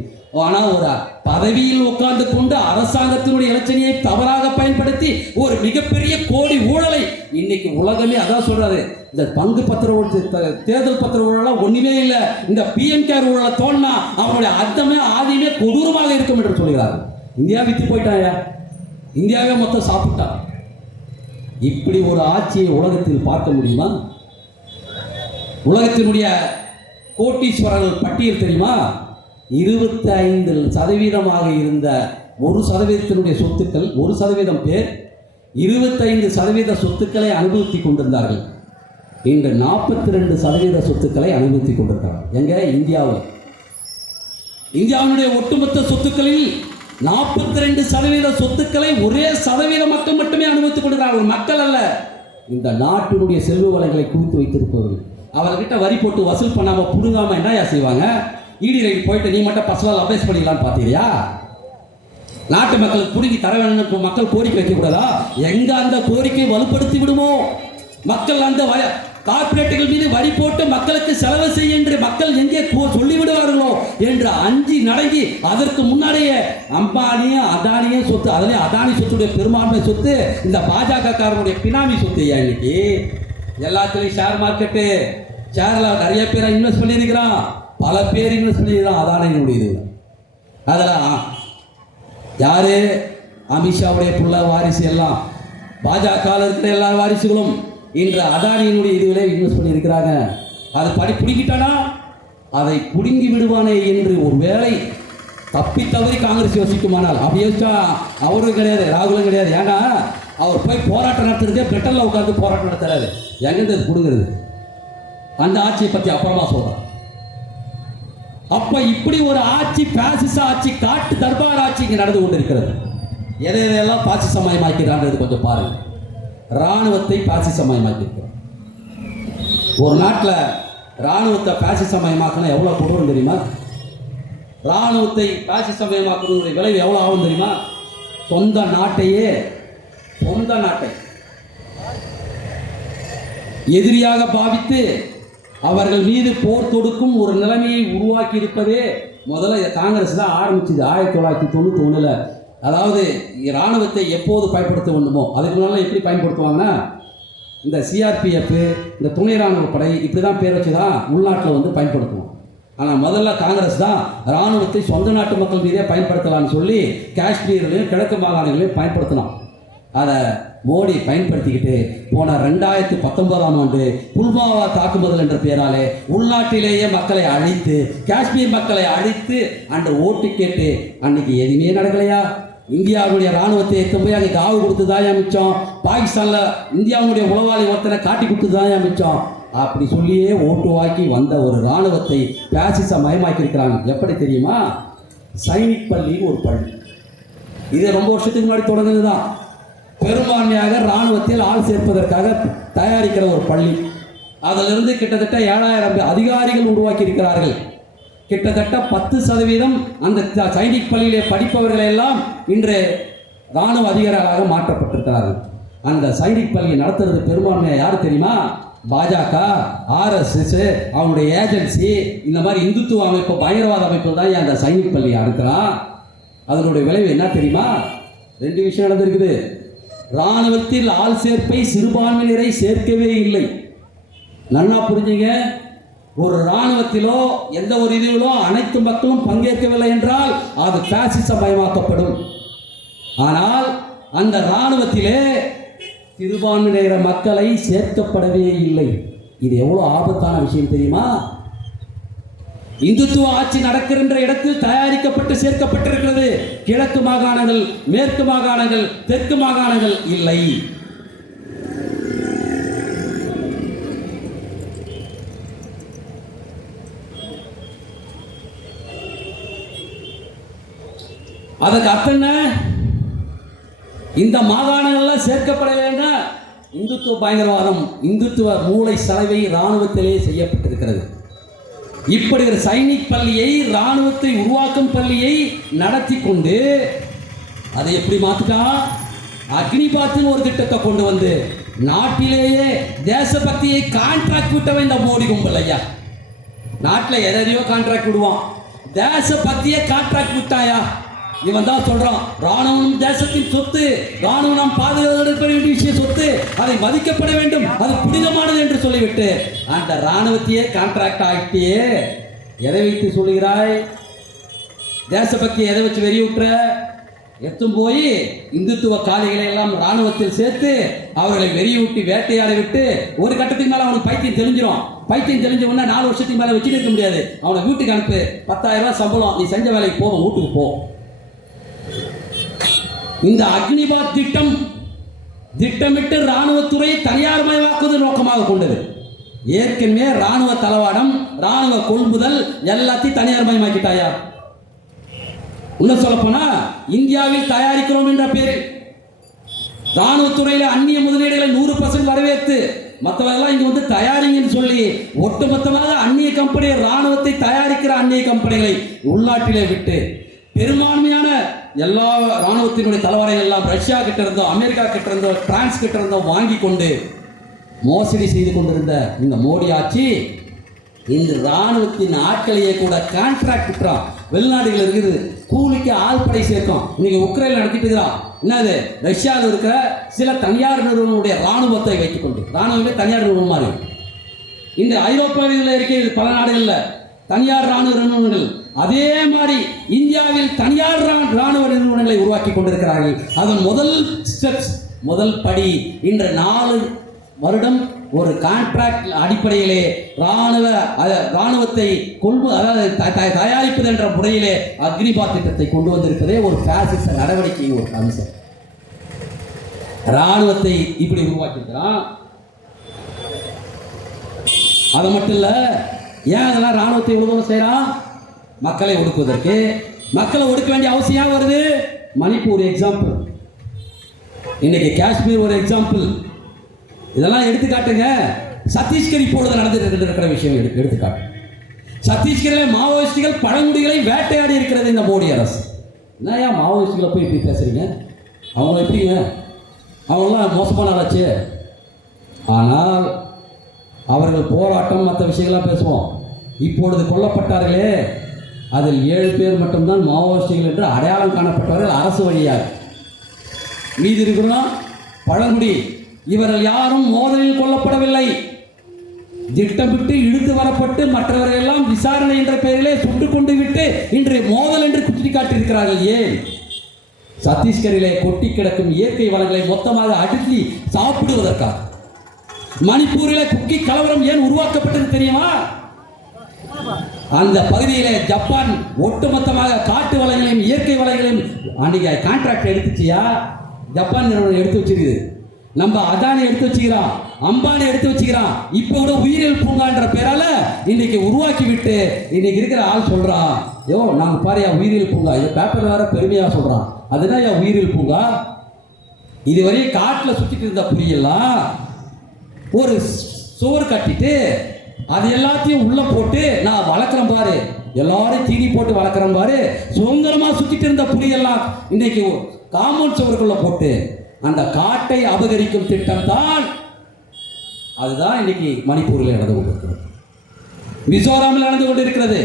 ஆனால் ஒரு பதவியில் உட்கார்ந்து கொண்டு அரசாங்கத்தினுடைய இலச்சனையை தவறாக பயன்படுத்தி ஒரு மிகப்பெரிய கோடி ஊழலை இன்னைக்கு உலகமே அதான் சொல்றாரு. இந்த பங்கு பத்திர தேர்தல் பத்திர ஊழலாம் ஒண்ணுமே இல்லை. இந்த பிஎம் கேர் ஊழலை தோன்னா அவனுடைய அர்த்தமே ஆதியுமே கொடூரமாக இருக்கும் என்று சொல்கிறார். இந்தியா வித்து போயிட்டாயா, இந்தியாவே மொத்தம் சாப்பிட்டான். இப்படி ஒரு ஆட்சியை உலகத்தில் பார்க்க முடியுமா? உலகத்தினுடைய கோட்டீஸ்வரர்கள் பட்டியல் தெரியுமா? 25% இருந்த 1% சொத்துக்கள், 1% பேர் 25% சொத்துக்களை அனுபவித்துக் கொண்டிருந்தார்கள். இன்று 42% சொத்துக்களை அனுபவித்துக் கொண்டிருக்கிறார்கள். எங்க? இந்தியாவில். இந்தியாவுடைய ஒட்டுமொத்த சொத்துக்களில் 42% சொத்துக்களை ஒரே சதவீத மக்கள் மட்டுமே அனுபவித்துக் கொண்டிருக்கிறார்கள். மக்கள் அல்ல, இந்த நாட்டினுடைய செல்வ வளங்களை குவித்து வைத்திருப்பவர்கள். அவர்கிட்ட வரி போட்டு வசூல் பண்ணாம புடுங்காம என்னையா செய்வாங்க? ஈடி ரைடு போயிட்டு நீ மட்டும் பர்சனல் அபேஸ் பண்ணிக்கலான்னு பார்த்தீங்களா? நாட்டு மக்களுக்கு புடுங்கி தர வேணும்னு மக்கள் கோரிக்கை வைக்கக்கூடாதா? எங்க அந்த கோரிக்கை வலுப்படுத்தி விடுமோ, மக்கள் அந்த கார்பரேட்டுகள் மீது வரி போட்டு மக்களுக்கு செலவு செய்ய என்று மக்கள் எங்கே சொல்லிவிடுவார்களோ என்று அஞ்சி நடங்கி அதற்கு முன்னாடியே அம்பானியும் அதானியும் சொத்து, அதிலே அதானி சொத்துடைய பெரும்பான்மை சொத்து இந்த பாஜக காரனுடைய பினாமி சொத்து. இன்னைக்கு எல்லாத்துலேயும் ஷேர் மார்க்கெட்டு, ஷேர்ல நிறைய பேரை இன்வெஸ்ட் பண்ணியிருக்கிறான், பல பேர் இன்வெஸ்ட் பண்ணியிருக்கிறான் அதானியினுடைய இது. அதில் யாரு? அமித்ஷாவுடைய புள்ள வாரிசு எல்லாம், பாஜக இருக்கிற எல்லா வாரிசுகளும் இன்று அதானியினுடைய இதுவிலே இன்வெஸ்ட் பண்ணியிருக்கிறாங்க. அதை பிடிக்கிட்டானா அதை பிடுங்கி விடுவானே என்று ஒரு வேளை தப்பி தவறி காங்கிரஸ் யோசிக்குமானால், அப்படி யோசிச்சா அவரும் கிடையாது, ராகுலும் கிடையாது. ஏன்னா அவர் போய் போராட்டம் நடத்துறதே பெட்டலில் உட்காந்து போராட்டம் நடத்துறாரு. எங்கேருந்து அது கொடுங்கிறது? அந்த ஆட்சியை பற்றி அப்புறமா சொல்றான். அப்ப இப்படி ஒரு ஆட்சி, பாசிச ஆட்சி, காட்டு தர்பார் ஆட்சி இங்கே நடந்து கொண்டிருக்கிறது. எதையெல்லாம் பாசிசமயமாக்கிறான்றது கொஞ்சம் பாருங்க. இராணுவத்தை பாசிசமயமாக்கியிருக்கிறோம். ஒரு நாட்டில் இராணுவத்தை பாசிசமயமாக்கணும் எவ்வளோ கொடூரம் தெரியுமா? இராணுவத்தை பாசிசமயமாக்கணுடைய விளைவு எவ்வளோ ஆகும் தெரியுமா? சொந்த நாட்டை எதிரியாக பாவித்து அவர்கள் மீது போர் தொடுக்கும் ஒரு நிலைமையை உருவாக்கி இருப்பதே முதல்ல காங்கிரஸ் தான் ஆரம்பிச்சது 1991. அதாவது இராணுவத்தை எப்போது பயன்படுத்த வேண்டுமோ அதுக்கு முன்னால் எப்படி பயன்படுத்துவாங்கன்னா இந்த சிஆர்பிஎஃப், இந்த துணை இராணுவ படை இப்படி தான் பேர் வச்சு தான் உள்நாட்டில் வந்து பயன்படுத்துவோம். ஆனால் முதல்ல காங்கிரஸ் தான் இராணுவத்தை சொந்த நாட்டு மக்கள் மீதே பயன்படுத்தலாம்னு சொல்லி காஷ்மீர்லையும் கிழக்கு மாகாணங்களையும் பயன்படுத்தினோம். அதை மோடி பயன்படுத்திக்கிட்டு போன 2019ஆம் ஆண்டு புல்வாமா தாக்குதல் என்ற பெயராலே உள்நாட்டிலேயே மக்களை அழித்து, காஷ்மீர் மக்களை அழித்து அன்று ஓட்டு கேட்டு அன்னைக்கு எதுவுமே நடக்கலையா? இந்தியாவுடைய இராணுவத்தை போய் அங்கே காவு கொடுத்து தான் மிச்சம். பாகிஸ்தானில் இந்தியாவுடைய உளவாளி ஒருத்தனை காட்டி கொடுத்து தான் மிச்சம். அப்படி சொல்லியே ஓட்டு வாக்கி வந்த ஒரு இராணுவத்தை பேசிச மயமாக்கியிருக்கிறாங்க. எப்படி தெரியுமா? சைனிக் பள்ளின்னு ஒரு பள்ளி, இது ரொம்ப வருஷத்துக்கு முன்னாடி தொடங்குது தான். பெரும்பான்மையாக இராணுவத்தில் ஆள் சேர்ப்பதற்காக தயாரிக்கிற ஒரு பள்ளி. அதிலிருந்து கிட்டத்தட்ட 7000 அதிகாரிகள் உருவாக்கி இருக்கிறார்கள். கிட்டத்தட்ட 10% அந்த சைனிக் பள்ளியிலே படிப்பவர்கள் எல்லாம் இன்று இராணுவ அதிகாரிகளாக மாற்றப்பட்டிருக்கிறார்கள். அந்த சைனிக் பள்ளியை நடத்துறது பெரும்பான்மையாக யார் தெரியுமா? பாஜக, ஆர்எஸ்எஸ், அவங்களுடைய ஏஜென்சி, இந்த மாதிரி இந்துத்துவ அமைப்பு, பயங்கரவாத அமைப்பு தான் அந்த சைனிக் பள்ளியை அறுக்கிறான். அதனுடைய விளைவு என்ன தெரியுமா? 2 விஷயம் நடந்திருக்குது. இராணுவத்தில் ஆள் சேர்ப்பை சிறுபான்மையினரை சேர்க்கவே இல்லை. நன்னா புரிஞ்சுங்க. ஒரு இராணுவத்திலோ எந்த ஒரு இதிலோ அனைத்து மக்களும் பங்கேற்கவில்லை என்றால் அது பாசிசமயமாக்கப்படும். ஆனால் அந்த இராணுவத்திலே சிறுபான்மையின மக்களை சேர்க்கப்படவே இல்லை. இது எவ்வளவு ஆபத்தான விஷயம் தெரியுமா? இந்துத்துவ ஆட்சி நடக்கின்ற இடத்தில் தயாரிக்கப்பட்டு சேர்க்கப்பட்டிருக்கிறது. கிழக்கு மாகாணங்கள், மேற்கு மாகாணங்கள், தெற்கு மாகாணங்கள் இல்லை. அதுக்கு அர்த்தம் என்ன? இந்த மாகாணங்கள்லாம் சேர்க்கப்படலைன்னா இந்துத்துவ பயங்கரவாதம், இந்துத்துவ மூளை சலவை இராணுவத்திலே செய்யப்பட்டிருக்கிறது. இப்படி ஒரு சைனிக் பள்ளியை, இராணுவத்தை உருவாக்கும் பள்ளியை நடத்தி கொண்டு அதை எப்படி மாற்றிட்டா? அக்னிபாத்னு ஒரு திட்டத்தை கொண்டு வந்து நாட்டிலேயே தேசபக்தியை கான்ட்ராக்ட் விட்டவன் இந்த மோடி கும்பல் ஐயா. நாட்டில் எதையோ கான்ட்ராக்ட் விடுவான், தேசபக்தியை கான்ட்ராக்ட் விட்டாயா? இவன் தான் சொல்றான், ராணுவம் தேசத்தின் சொத்து, ராணுவம் நாம் பாதுகாக்க வேண்டிய விஷய சொத்து, அதை மதிக்கப்பட வேண்டும், அது புனிதமானது என்று சொல்லிவிட்டு அந்த ராணுவத்தையே கான்ட்ராக்ட் ஆகிட்டியே. எதை வைத்து சொல்லுகிறாய்? தேசபக்தியை எதை வச்சு வெறியூட்டுற? எத்தும் போய் இந்துத்துவ காலிகளை எல்லாம் ராணுவத்தில் சேர்த்து அவர்களை வெறியூட்டி வேட்டையாடி விட்டு ஒரு கட்டத்துக்கு மேலே அவனுக்கு பைத்தியம் தெரிஞ்சிடும். பைத்தியம் தெரிஞ்ச உடனே 4 வருஷத்துக்கு மேலே வச்சுட்டு இருக்க முடியாது. அவனை வீட்டுக்கு அனுப்பு, 10,000 ரூபாய் சம்பளம், நீ செஞ்ச வேலைக்கு போ, வீட்டுக்கு போ. இந்த அக்னிபாத் திட்டம் திட்டமிட்டு இராணுவத்துறையை தனியார் மயமாக்குவது நோக்கமாக கொண்டது. ஏற்கனவே இராணுவ தளவாடம், இராணுவ கொள்முதல் எல்லாத்தையும் தனியார் மயமாக்கிட்டாயா? இன்னும் சொல்ல போனா இந்தியாவில் தயாரிக்கிறோம் என்ற பேரில் இராணுவத்துறையில அந்நிய முதலீடுகளை 100% வரவேற்று மற்றவெல்லாம் இங்க வந்து தயாரிங்கன்னு சொல்லி ஒட்டுமொத்தமாக அந்நிய கம்பெனி, இராணுவத்தை தயாரிக்கிற அந்நிய கம்பெனிகளை உள்நாட்டிலே விட்டு பெரும்பான்மையான எல்லா இராணுவத்தினுடைய தளவாடங்கள் எல்லாம் ரஷ்யா கிட்ட இருந்தோ, அமெரிக்கா கிட்ட இருந்தோ, பிரான்ஸ் கிட்ட இருந்தோ வாங்கி கொண்டு மோசடி செய்து கொண்டிருந்த இந்த மோடி ஆட்சி இந்த இராணுவத்தின் ஆட்களையே கூட கான்ட்ராக்ட் விட்டுறான். வெளிநாடுகள் இருக்குது, கூலிக்கு ஆள்படை சேர்க்கும். இன்னைக்கு உக்ரைன் நடத்திட்டு இருக்கிறான். என்னது? ரஷ்யாவில் இருக்கிற சில தனியார் நிறுவனங்களுடைய இராணுவத்தை வைத்துக்கொண்டு, இராணுவமே தனியார் நிறுவனம் மாதிரி இந்த ஐரோப்பாவில் இருக்கிறது பல நாடுகளில் தனியார் இராணுவ நிறுவனங்கள். அதே மாதிரி இந்தியாவில் தனியார் இராணுவ நிறுவனங்களை உருவாக்கி கொண்டிருக்கிறார்கள். அதன் முதல் ஸ்டெப்ஸ், முதல் படி இன்று 4 வருடம் ஒரு கான்ட்ராக்ட் அடிப்படையிலே இராணுவத்தை தயாரிப்பது என்ற முறையிலே அக்னிபாத் திட்டத்தை கொண்டு வந்திருப்பதே ஒரு பாசிச நடவடிக்கையின் ஒரு அம்சம். இராணுவத்தை இப்படி உருவாக்கியிருக்கிறான். அது மட்டும் இல்ல, ஏன் அதெல்லாம் இராணுவத்தை எவ்வளவு செய்யறான்? மக்களை ஒடுக்குவதற்கு. மக்களை ஒடுக்க வேண்டிய அவசியம் வருது. மணிப்பூர் எக்ஸாம்பிள், இன்னைக்கு காஷ்மீர் ஒரு எக்ஸாம்பிள். இதெல்லாம் எடுத்துக்காட்டுங்க. சத்தீஸ்கர் இப்பொழுது நடந்துட்டு இருக்கிற விஷயம் எடுத்துக்காட்டு. சத்தீஸ்கரில் மாவோயிஸ்டுகள் பழங்குடிகளை வேட்டையாடி இருக்கிறது இந்த மோடி அரசு. என்னையா மாவோயிஸ்டுகளை போய் இப்படி பேசுறீங்க? அவங்க எப்படிங்க? அவங்களாம் மோசமான ஆளாச்சு. ஆனால் அவர்கள் போராட்டம் மற்ற விஷயங்கள்லாம் பேசுவோம். இப்பொழுது கொல்லப்பட்டார்களே அதில் 7 பேர் மட்டும்தான் மாவோயிஸ்டுகள் என்று அடையாளம் காணப்பட்டவர்கள் அரசு வழியாக. மீதி இருக்கிறோம் பழங்குடி. இவர்கள் யாரும் மோதலில் கொல்லப்படவில்லை. திட்டமிட்டு இழுத்து வரப்பட்டு மற்றவர்கள் எல்லாம் விசாரணை என்ற பெயரிலே சுட்டுக் கொண்டு விட்டு இன்று மோதல் என்று குத்தி காட்டியிருக்கிறார்கள். ஏன்? சத்தீஸ்கரிலே கொட்டி கிடக்கும் இயற்கை வளங்களை மொத்தமாக அடித்து சாப்பிடுவதற்காக. மணிப்பூரிலே குக்கி கலவரம் ஏன் உருவாக்கப்பட்டது தெரியுமா? அந்த பகுதியிலே ஜப்பான் ஒட்டுமொத்தமாக காட்டு வளங்களையும் இயற்கை வளங்களையும் அன்றைக்கி கான்ட்ராக்ட் எடுத்துச்சியா? ஜப்பான் நிறுவனம் எடுத்து வச்சிருக்குது. நம்ம அதானி எடுத்து வச்சுக்கிறான், அம்பானி எடுத்து வச்சுக்கிறான். இப்போ கூட உயிரியல் பூங்கான்ற பேரால இன்னைக்கு உருவாக்கி விட்டு இன்னைக்கு இருக்கிற ஆள் சொல்றான், யோ நாங்க பாரியா உயிரியல் பூங்கா, இது பேப்பர் வேற பெருமையா சொல்றான். அதுதான் யா உயிரியல் பூங்கா. இதுவரையும் காட்டில் சுற்றிட்டு இருந்த புரியெல்லாம் ஒரு சுவர் கட்டிட்டு அது எல்லாத்தையும் உள்ள போட்டு நான் வளர்க்குறேன் பாரு, எல்லாரும் தீனி போட்டு வளர்க்குறேன் பாரு, சுதந்திரமா சுற்றிட்டு இருந்த புரியெல்லாம் இன்னைக்கு காம்பவுண்ட் சுவருக்குள்ள போட்டு அந்த காட்டை அபகரிக்கும் திட்டம் தான். அதுதான் இன்னைக்கு மணிப்பூரில் நடந்து கொண்டிருக்கிறது, மிசோராமில் நடந்து கொண்டிருக்கிறது.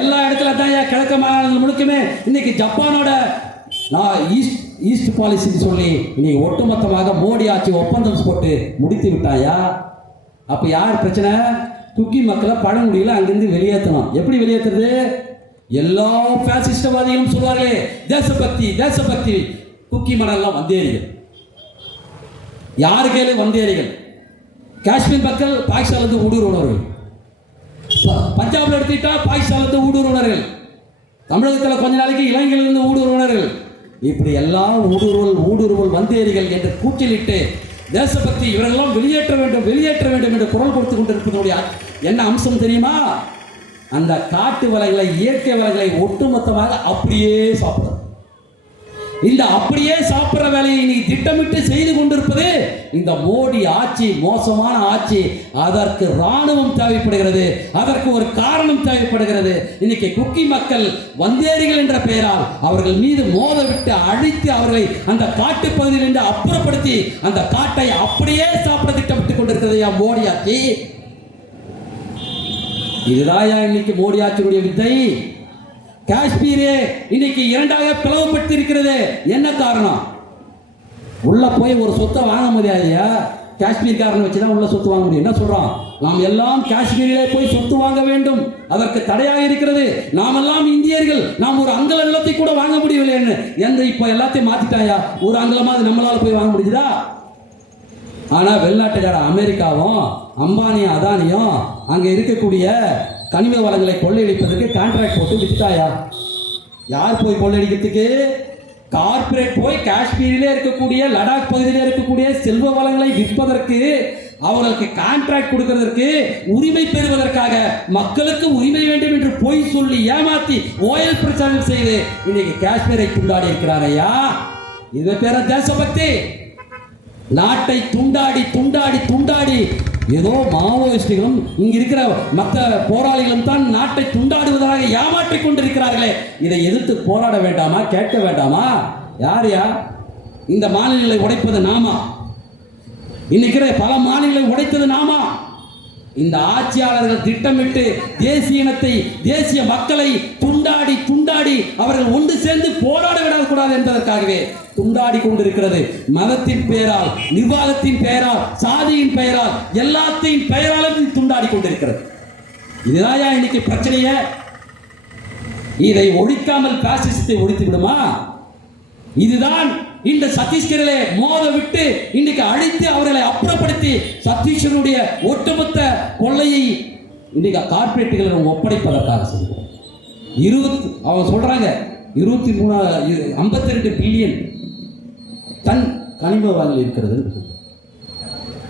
எல்லா இடத்துல தான் கிழக்கு மாநிலங்கள் முழுக்குமே இன்னைக்கு ஜப்பானோட ஈஸ்ட் பாலிசின்னு சொல்லி இன்னைக்கு ஒட்டுமொத்தமாக மோடி ஆட்சி ஒப்பந்தம் போட்டு முடித்து விட்டாயா? அப்போ யார் பிரச்சனை? குக்கி மக்களை பழங்குடியில் அங்கிருந்து வெளியேற்றணும். எப்படி வெளியேற்றுறது? எல்லா பாசிஸ்டவாதிகளும் சொல்வார்களே தேசபக்தி தேசபக்தி. குக்கி மணல்லாம் வந்தேரிகள். யாரு கையில வந்தேரிகள்? காஷ்மீர் மக்கள் பாகிஸ்தானிலிருந்து ஊடுருவனர்கள். பஞ்சாப்ல எடுத்துட்டா பாகிஸ்தானிலிருந்து ஊடுருவனர்கள். தமிழகத்தில் கொஞ்ச நாளைக்கு இலங்கையிலிருந்து ஊடுருவனர்கள். இப்படி எல்லாம் ஊடுருவல் வந்தேரிகள் என்று கூச்சலிட்டு தேசபக்தி இவரெல்லாம் வெளியேற்ற வேண்டும் வெளியேற்ற வேண்டும் என்று குரல் கொடுத்து கொண்டிருப்பதனுடைய என்ன அம்சம் தெரியுமா? அந்த காட்டு வளங்களை இயற்கை வளங்களை ஒட்டுமொத்தமாக அப்படியே சாப்பிடும். இந்த அப்படியே சாப்பிட்ற வேலையை இன்னைக்கு திட்டமிட்டு செய்து கொண்டிருப்பது இந்த மோடி ஆட்சி, மோசமான ஆட்சி. அதற்கு ராணுவம் தேவைப்படுகிறது, அதற்கு ஒரு காரணம் தேவைப்படுகிறது. இன்னைக்கு குக்கி மக்கள் வந்தேரிகள் என்ற பெயரால் அவர்கள் மீது மோத விட்டு அழித்து அவர்களை அந்த காட்டு பகுதியிலிருந்து அப்புறப்படுத்தி அந்த காட்டை அப்படியே சாப்பிட திட்டமிட்டுக் கொண்டிருக்கிறது மோடி ஆட்சி. இதுதான் இன்னைக்கு மோடி ஆட்சியுடைய வித்தை. காஷ்மீரே இன்னைக்கு 2ஆக பிளவுபட்டு இருக்கிறது. என்ன காரணம்? உள்ள போய் ஒரு சொத்தை வாங்க முடியாதுயா. காஷ்மீர் காரணம் வச்சுதான் உள்ள சொத்து வாங்க முடியும். என்ன சொல்றான்? நாம் எல்லாம் காஷ்மீரிலே போய் சொத்து வாங்க வேண்டும், அதற்கு தடையாக இருக்கிறது. நாம் எல்லாம் இந்தியர்கள், நாம் ஒரு அங்கல நிலத்தை கூட வாங்க முடியவில்லை என்று இப்போ எல்லாத்தையும் மாத்திட்டாயா. ஒரு அங்கலமாவது நம்மளால போய் வாங்க முடியுதா? ஆனா வெளிநாட்டுக்கார அமெரிக்காவும் அம்பானியும் அதானியும் அங்க இருக்கக்கூடிய கனிம வளங்களை கொள்ளையடிப்பதற்கு கான்ட்ராக்ட் போட்டு விட்டாயா? யார் போய் கொள்ளையடிக்கிறதுக்கு? கார்பரேட் போய் காஷ்மீரிலே இருக்கக்கூடிய லடாக் பகுதியில் இருக்கக்கூடிய செல்வ வளங்களை விற்பதற்கு, அவர்களுக்கு கான்ட்ராக்ட் கொடுக்கிறதற்கு, உரிமை பெறுவதற்காக மக்களுக்கு உரிமை வேண்டும் என்று பொய் சொல்லி ஏமாத்தி ஓயல் பிரச்சாரம் செய்து இன்னைக்கு காஷ்மீரை துண்டாடி இருக்கிறார் ஐயா. இது பேர தேசபக்தி. நாட்டை துண்டாடி துண்டாடி துண்டாடி ஏதோ மாவோயிஸ்டுகளும் இங்க இருக்கிற மற்ற போராளிகளும் தான் நாட்டை துண்டாடுவதாக ஏமாற்றிக் கொண்டிருக்கிறார்களே. இதை எதிர்த்து போராட வேண்டாமா? கேட்க வேண்டாமா? யாரையா இந்த மாநிலங்களை உடைப்பது? நாமா? இன்னைக்கு பல மாநிலங்களை உடைத்தது நாமா? இந்த ஆட்சியாளர்கள் திட்டமிட்டு தேசிய இனத்தை, தேசிய மக்களை துண்டாடி துண்டாடி அவர்கள் ஒன்று சேர்ந்து போராட விடக்கூடாது என்பதற்காகவே துண்டாடி கொண்டிருக்கிறது. மதத்தின் பெயரால், நிர்வாகத்தின் பெயரால், சாதியின் பெயரால், எல்லாத்தையும் பெயராலும் துண்டாடி கொண்டிருக்கிறது. இதுதான் இன்னைக்கு பிரச்சனையே. இதை ஒழிக்காமல் பாசிசத்தை ஒழித்து விடுமா? இதுதான் இந்த சத்தீஸ்கரிலே மோத விட்டு இன்னைக்கு அழித்து அவர்களை அப்புறப்படுத்தி சத்தீஸ்கருடைய ஒட்டுமொத்த கொள்ளையை இன்னைக்கு கார்பரேட்டுகளிடம் ஒப்படைப்பதற்காக சொல்கிறோம். அவங்க சொல்றாங்க 52 பில்லியன் டன் கனிம வளங்கள் இருக்கிறது.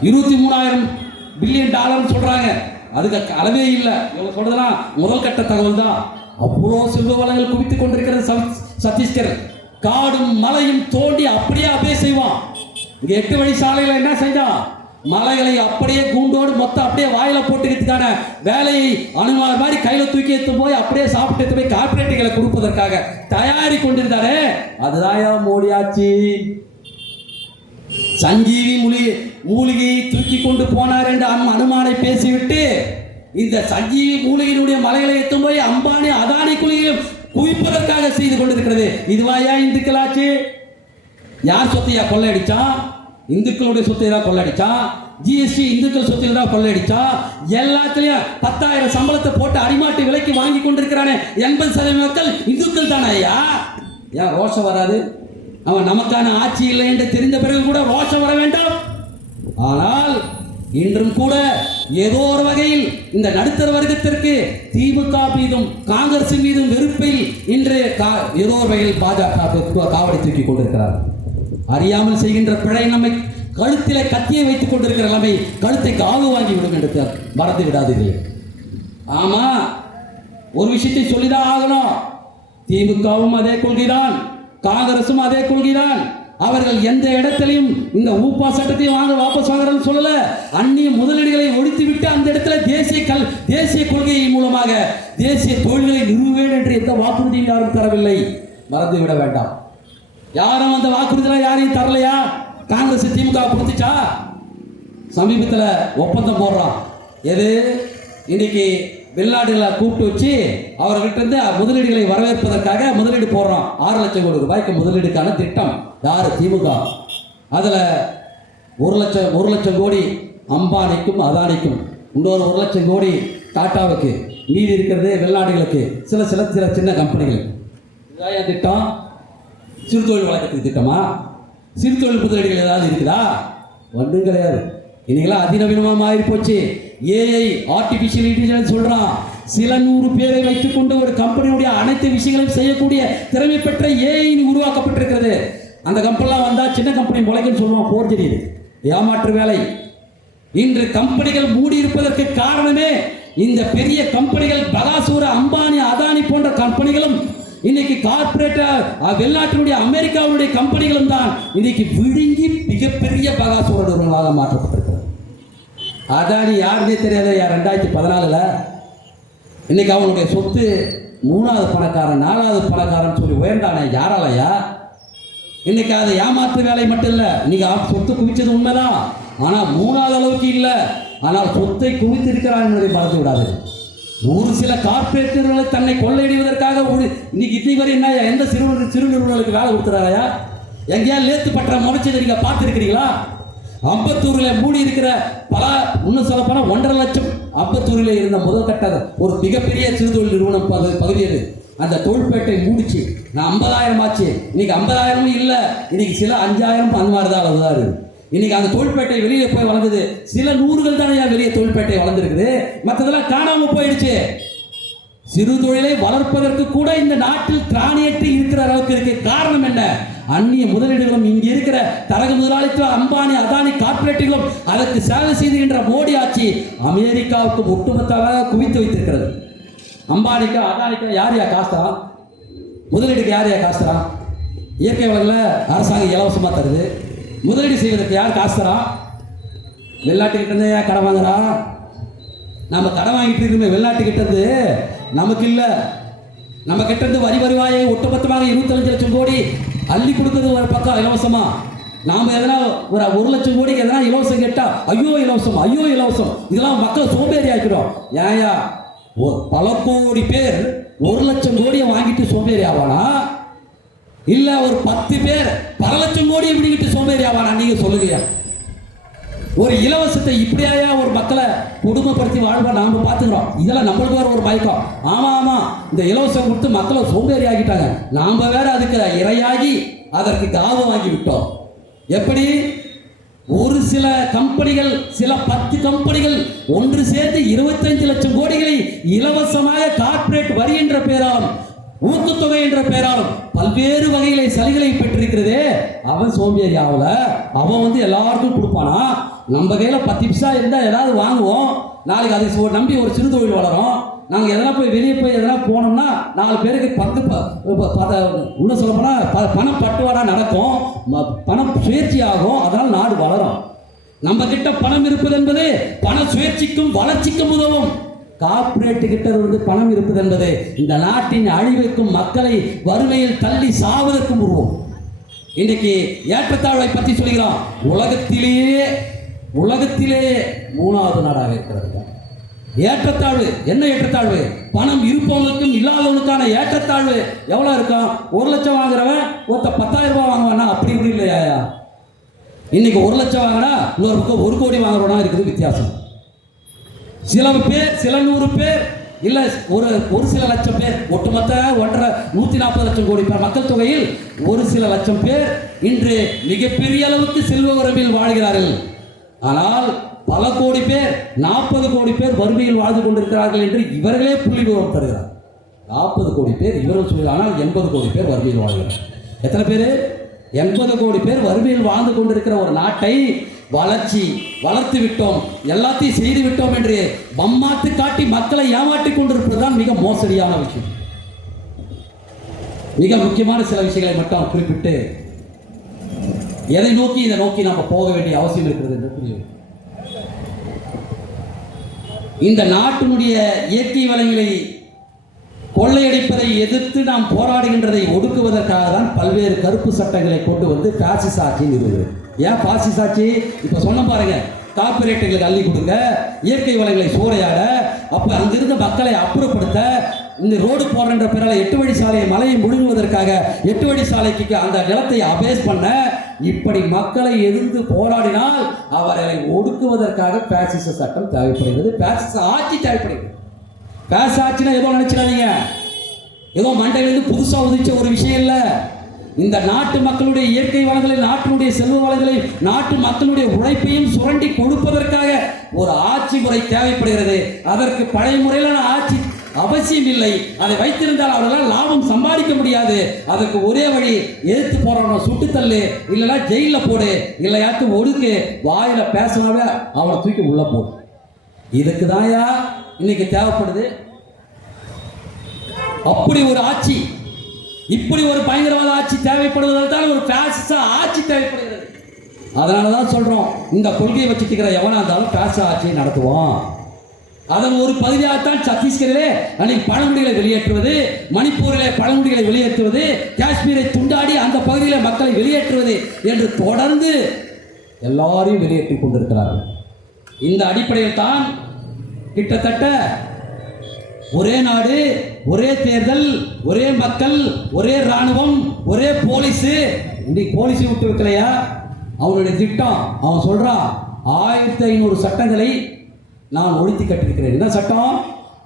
23,000 பில்லியன் டாலர் சொல்றாங்க. அதுக்கு அளவே இல்லை. இவங்க சொல்றதுலாம் முதல் கட்ட தகவல் தான். அவ்வளோ செல்வ வளங்கள் குவித்துக் கொண்டிருக்கிறது சத்தீஸ்கர். காடும் மலையும் தோண்டி அப்படியே செய்வான். இங்க 8 வழி சாலைகளை என்ன செஞ்சான்? மலைகளை அப்படியே கூண்டோடு மொத்தம் அப்படியே வாயில போட்டுக்கிறதுக்கான வேலையை அனுமார் மாதிரி கையில தூக்கி எடுத்து போய் அப்படியே சாப்பிட்டு போய் கார்பரேட்டுகளை கொடுப்பதற்காக தயாரி கொண்டிருந்தாரே. அதுதான் மோடி ஆட்சி. சஞ்சீவி மூலிகையை தூக்கி கொண்டு போனார் என்று அனுமானை பேசிவிட்டு இந்த சஞ்சீவி மூலிகையினுடைய மலைகளை எத்தும் போய் அம்பானி அதானி குழியையும் குவிப்பதற்காக செய்து கொண்டிருக்கிறது. இதுவாயா இந்துக்களாச்சு? யார் சொத்தையா கொள்ளையடிச்சான்? இந்துக்களுடைய சொத்தை தான் கொள்ளையடிச்சான். ஜிஎஸ்டி இந்துக்கள் சொத்தில் தான் கொள்ளையடிச்சான். எல்லாத்துலயும் 10,000 சம்பளத்தை போட்டு அடிமாட்டு விலைக்கு வாங்கி கொண்டிருக்கிறானே 80% மக்கள் இந்துக்கள் தானே ஐயா. ஏன் ரோஷம் வராது? அவன் நமக்கான ஆட்சி இல்லை என்று தெரிந்த பிறகு கூட ரோஷம் வர வேண்டாம். ஆனால் இன்றும் கூட ஏதோ ஒரு வகையில் இந்த நடுத்தர வர்க்கத்திற்கு திமுக மீதும் காங்கிரஸ் மீதும் வெறுப்பில் இன்று ஏதோ ஒரு வகையில் பாஜக காவடி தூக்கி கொண்டிருக்கிறார். அறியாமல் செய்கின்ற பிழை நம்மை கழுத்திலே கத்தியை வைத்துக் கொண்டிருக்கிற நிலைமை கழுத்தை காவு வாங்கி விடும் என்று மறந்து விடாதீர்கள். ஆமா, ஒரு விஷயத்தை சொல்லிதான் ஆகணும். திமுகவும் அதே கொள்கைதான், காங்கிரசும் அதே கொள்கைதான். அவர்கள் எந்த இடத்திலையும் இந்த ஊப்பா சட்டத்தையும் வாபஸ் வாங்குறன்னு சொல்லல. அந்நிய முதலீடுகளை ஒழித்துவிட்டு அந்த இடத்துல தேசிய கொள்கையை மூலமாக தேசிய தொழில்களை நிறுவேன் என்று எந்த வாக்குறுதியும் யாரும் தரவில்லை. மறந்துவிட வேண்டாம். யாரும் அந்த வாக்குறுதியெல்லாம் யாரையும் தரலையா? காங்கிரஸ் திமுக கொடுத்துச்சா? சமீபத்தில் ஒப்பந்தம் போடுறான். எது? இன்னைக்கு வெளிநாடுகளை கூப்பிட்டு வச்சு அவர்கிட்ட இருந்து முதலீடுகளை வரவேற்பதற்காக முதலீடு போடுறோம். 6 லட்சம் கோடி ரூபாய்க்கு முதலீடுக்கான திட்டம். யாரு? திமுக. அதில் 1 லட்சம் கோடி அம்பானிக்கும் அதானிக்கும், இன்னொரு 1 லட்சம் கோடி டாட்டாவுக்கு, மீதி இருக்கிறது வெளிநாடுகளுக்கு, சில சின்ன கம்பெனிகள். இதான் என் திட்டம். சிறு தொழில் வழக்கத்துக்கு திட்டமா? சிறு தொழில் முதலீடுகள் ஏதாவது இருக்குதா? ஒன்றும் கிடையாது. இன்னைக்கெல்லாம் அதிநவீனமாக ஆகி போச்சு. ஏஐ, ஆர்டிஃபிஷியல் இன்டெலிஜென்ஸ் சொல்றான். சில 100 பேரை வைத்துக்கொண்டு ஒரு கம்பெனியுடைய அனைத்து விஷயங்களையும் செய்யக்கூடிய திறமை பெற்ற ஏஐ உருவாக்கப்பட்டிருக்கிறது. அந்த கம்பெனிலாம் வந்தா சின்ன கம்பெனி முளைக்குன்னு சொல்லுவோம். போர்ஜரி, ஏமாற்று வேலை. இன்று கம்பெனிகள் மூடி இருப்பதற்கு காரணமே இந்த பெரிய கம்பெனிகள். பகாசூர, அம்பானி, அதானி போன்ற கம்பெனிகளும் இன்னைக்கு கார்பரேட் வெளிநாட்டினுடைய அமெரிக்காவுடைய கம்பெனிகளும் தான் இன்னைக்கு விழுங்கி மிகப்பெரிய பகாசூர நிறுவனங்களாக மாற்றப்பட்டிருக்கிறது. அதானி யாருன்னே தெரியாத 2014 இன்னைக்கு அவனுடைய சொத்து 3வது பணக்காரன் 4வது பணக்காரன் சொல்லி உயர்ந்தானே யாராலையா? இன்னைக்கு அது ஏமாற்று வேலை மட்டும் இல்லை. இன்னைக்கு சொத்து குவிச்சது உண்மைதான், ஆனால் 3வது அளவுக்கு இல்லை. ஆனால் சொத்தை குவித்திருக்கிறான் என்பதை மறந்து விடாது. ஒரு சில கார்பரேட்டுகளை தன்னை கொள்ளையிடுவதற்காக இன்னைக்கு இதுவரை என்ன எந்த சிறு நிறுவனங்களுக்கு வேலை கொடுத்துறாயா? எங்கேயா லேத்து பற்ற முளைச்சதை நீங்க பார்த்துருக்கிறீங்களா? அம்பத்தூரில் மூடி இருக்கிற இன்னும் சொல்ல போனால் 1.5 லட்சம் அம்பத்தூரில் இருந்த முதல் கட்ட ஒரு மிகப்பெரிய சிறு தொழில் நிறுவனம் பகுதியது. அந்த தொழிற்பேட்டை மூடிச்சு. நான் 50,000 ஆச்சு. இன்னைக்கு 50,000 இல்லை. இன்னைக்கு சில 5,000 அந்த மாதிரி தான் அளவுதான் இருக்குது. இன்னைக்கு அந்த தொழிற்பேட்டை வெளியே போய் வளர்ந்தது. சில 100கள் தானே வெளியே தொழிற்பேட்டை வளர்ந்துருக்குது. மற்றதெல்லாம் காணாம போயிடுச்சு. சிறு தொழிலை வளர்ப்பதற்கு கூட இந்த நாட்டில் திராணியற்று இருக்கிற அளவுக்கு இருக்கு. காரணம் என்ன? அந்நிய முதலீடுகளும் இங்கே இருக்கிற தரக முதலாளித்துவ அம்பானி, அதானி கார்பரேட்டுகளும் அதற்கு சேவை செய்துகின்ற மோடி ஆட்சி அமெரிக்காவுக்கு ஒட்டுமொத்தமாக குவித்து வைத்திருக்கிறது. அம்பானிக்கா அதானிக்கா யார் காசு தரான்? முதலீடுக்கு யார் காசு தரான்? இயற்கை வளங்களை அரசாங்கம் இலவசமாக தருது. முதலீடு செய்வதற்கு யார் காசு தரான்? வெளிநாட்டுக்கிட்ட இருந்து ஏன் கடன் வாங்குறா? நம்ம கடன் வாங்கிட்டு இருக்கோமே வெளிநாட்டுக்கிட்ட இருந்து, நமக்கு இல்லை. நம்ம கிட்ட இருந்து வரி வருவாயை ஒட்டுமொத்தமாக 25 லட்சம் கோடி அள்ளி கொடுக்குறது ஒரு பக்கம் இலவசமா. நாம் எதனா ஒரு 1 லட்சம் கோடிக்கு எதனா இலவசம் கேட்டால் ஐயோ இலவசம், ஐயோ இலவசம். இதெல்லாம் மக்களை சோம்பேறி ஆக்கிடும். ஏயா பல கோடி பேர் 1 லட்சம் கோடியை வாங்கிட்டு சோம்பேறி ஆவானா? இல்லை ஒரு 10 பேர் பல லட்சம் கோடியை விடுகிட்டு சோம்பேறி ஆவானா? நீங்கள் சொல்லுங்க. ஒரு இலவசத்தை இப்படியாயா ஒரு மக்களை குடும்பப்படுத்தி வாழ்வா நாம் பார்த்துக்கிறோம். இதெல்லாம் நம்மளுக்கு வேற ஒரு மயக்கம். ஆமாம், இந்த இலவசம் கொடுத்து மக்களை சோம்பேறி ஆகிட்டாங்க. நாம் வேற அதுக்கு இரையாகி அதற்கு காவு வாங்கி விட்டோம். எப்படி? ஒரு சில கம்பெனிகள், சில 10 கம்பெனிகள் ஒன்று சேர்ந்து 25 லட்சம் கோடிகளை இலவசமாக கார்ப்பரேட் வரி என்ற பெயராலும் ஊக்கத்தொகை என்ற பெயராலும் பல்வேறு வகைகளை சலுகைகளை பெற்றிருக்கிறதே. அவன் சோம்பேறி ஆகல. அவன் எல்லாருக்கும் கொடுப்பானா? நம்ம கையில் 10 பைசா இருந்தால் ஏதாவது வாங்குவோம். நாளைக்கு அதை நம்பி ஒரு சிறு தொழில் வளரும். நாங்கள் எதனா போய் வெளியே போய் எதனா போனோம்னா 4 பேருக்கு 10 இன்னும் சொல்ல போனால் பணம் பட்டுவாடா நடக்கும். பணம் சுயேட்சி ஆகும். அதனால் நாடு வளரும். நம்ம கிட்ட பணம் இருப்பது என்பது பண சுயேட்சிக்கும் வளர்ச்சிக்கும் உதவும். கார்ப்பரேட் கிட்ட பணம் இருப்பது என்பது இந்த நாட்டின் அழிவுக்கும் மக்களை வறுமையில் தள்ளி சாவதற்கும் உருவம். இன்னைக்கு ஏற்றத்தாழ்வை பற்றி சொல்கிறான். உலகத்திலேயே 3வது நாடாக இருக்கிறது. ஏற்றத்தாழ்வு என்ன ஏற்றத்தாழ்வு? பணம் இருப்பவனுக்கும் இல்லாதவனுக்கான ஏற்றத்தாழ்வு எவ்வளோ இருக்கும்? 1 லட்சம் வாங்குறவன் ஒருத்த 10,000 ரூபாய் வாங்குவானா? அப்படி இப்படி இல்லையா? இன்னைக்கு 1 லட்சம் வாங்கினா இன்னொரு பக்கம் 1 கோடி வாங்குறவனா இருக்குது வித்தியாசம். சில பேர், சில 100 பேர், இல்லை ஒரு சில லட்சம் பேர், ஒட்டுமொத்த 140 லட்சம் கோடி பேர் மக்கள் தொகையில் ஒரு சில லட்சம் பேர் இன்று மிகப்பெரிய அளவுக்கு செல்வ வரம்பில் வாழ்கிறார்கள். ஆனால் பல கோடி பேர், 40 கோடி பேர் வறுமையில் வாழ்ந்து கொண்டிருக்கிறார்கள் என்று இவர்களே புள்ளி விவரம் தருகிறார். 40 கோடி பேர் இவர்கள் சொல்கிறார். ஆனால் 80 கோடி பேர் வறுமையில் வாழ்கிறார். எத்தனை பேர்? 80 கோடி பேர் வறுமையில் வாழ்ந்து கொண்டிருக்கிற ஒரு நாட்டை வளர்த்து விட்டோம், எல்லாத்தையும் செய்து விட்டோம் என்று பம்மாத்து காட்டி மக்களை ஏமாற்றி கொண்டிருப்பதுதான் மிக மோசடியான விஷயம். மிக முக்கியமான சில விஷயங்களை மட்டும் குறிப்பிட்டு எதை நோக்கி இதை நோக்கி நாம் போக வேண்டிய அவசியம் இருக்கிறது என்று புரியும். இந்த நாட்டினுடைய இயற்கை வளங்களை கொள்ளையடிப்பதை எதிர்த்து நாம் போராடுகின்றதை ஒடுக்குவதற்காக தான் பல்வேறு கருப்பு சட்டங்களை கொண்டு வந்து பாசிச ஆட்சி நிறுவுது. ஏன் பாசிச ஆட்சி? இப்போ சொன்ன பாருங்க, கார்பரேட்டுகளுக்கு அள்ளி கொடுங்க, இயற்கை வளங்களை சூறையாட, அப்போ அங்கிருந்த மக்களை அப்புறப்படுத்த, இந்த ரோடு போடுற பேரால் 8 வழி சாலையை மலையை முழுங்குவதற்காக 8 வழி சாலைக்கு அந்த நிலத்தை அபேஸ் பண்ண, இப்படி மக்களை எதிர்த்து போராடினால் அவர்களை ஒடுக்குவதற்காக பாசிச சட்டம் தேவைப்படுகிறது, பாசிச ஆட்சி தேவைப்படுகிறது. பாசிச ஆட்சினா ஏதோ நினைச்சிடாதீங்க, ஏதோ மண்டையிலிருந்து புதுசாக உதிச்ச ஒரு விஷயம் இல்லை. இந்த நாட்டு மக்களுடைய இயற்கை வளங்களை, நாட்டினுடைய செல்வ வளங்களை, நாட்டு மக்களுடைய உழைப்பையும் சுரண்டி கொடுப்பதற்காக ஒரு ஆட்சி முறை தேவைப்படுகிறது. அதற்கு பழைய முறையிலான ஆட்சி அவசியம் இல்லை. அதை வைத்திருந்தால் அவர்களால் லாபம் சம்பாதிக்க முடியாது. அதற்கு ஒரே வழி, எதிர்த்து போறவன சுட்டுத்தள்ளு, இல்லைன்னா ஜெயிலில் போடு, இல்லையாட்டு ஒடுக்கு, வாயில பேசினாவே அவனை தூக்கி உள்ள போடு. இதுக்கு தாயா இன்னைக்கு தேவைப்படுது. அப்படி ஒரு ஆட்சி, இப்படி ஒரு பயங்கரவாத ஆட்சி தேவைப்படுவதால் தான் ஒரு பாசிச ஆட்சி தேவைப்படுகிறது. அதனால தான் சொல்றோம், இந்த கொள்கையை வச்சுக்கிற எவனா இருந்தாலும் பாசிச ஆட்சியை நடத்துவோம். அதன் ஒரு பகுதியாகத்தான் சத்தீஸ்கரிலே அன்னைக்கு பழங்குடிகளை வெளியேற்றுவது, மணிப்பூரிலே பழங்குடிகளை வெளியேற்றுவது, காஷ்மீரை துண்டாடி அந்த பகுதியில் மக்களை வெளியேற்றுவது என்று தொடர்ந்து எல்லாரையும் வெளியேற்றிக் கொண்டிருக்கிறார்கள். இந்த அடிப்படையில் தான் கிட்டத்தட்ட ஒரே நாடு, ஒரே தேர்தல், ஒரே மக்கள், ஒரே இராணுவம், ஒரே போலீஸு. இன்னைக்கு போலீஸை விட்டு வைக்கலையா? அவனுடைய திட்டம், அவன் சொல்றான் 1500 சட்டங்களை நான் ஒழித்து கட்டியிருக்கிறேன். என்ன சட்டம்?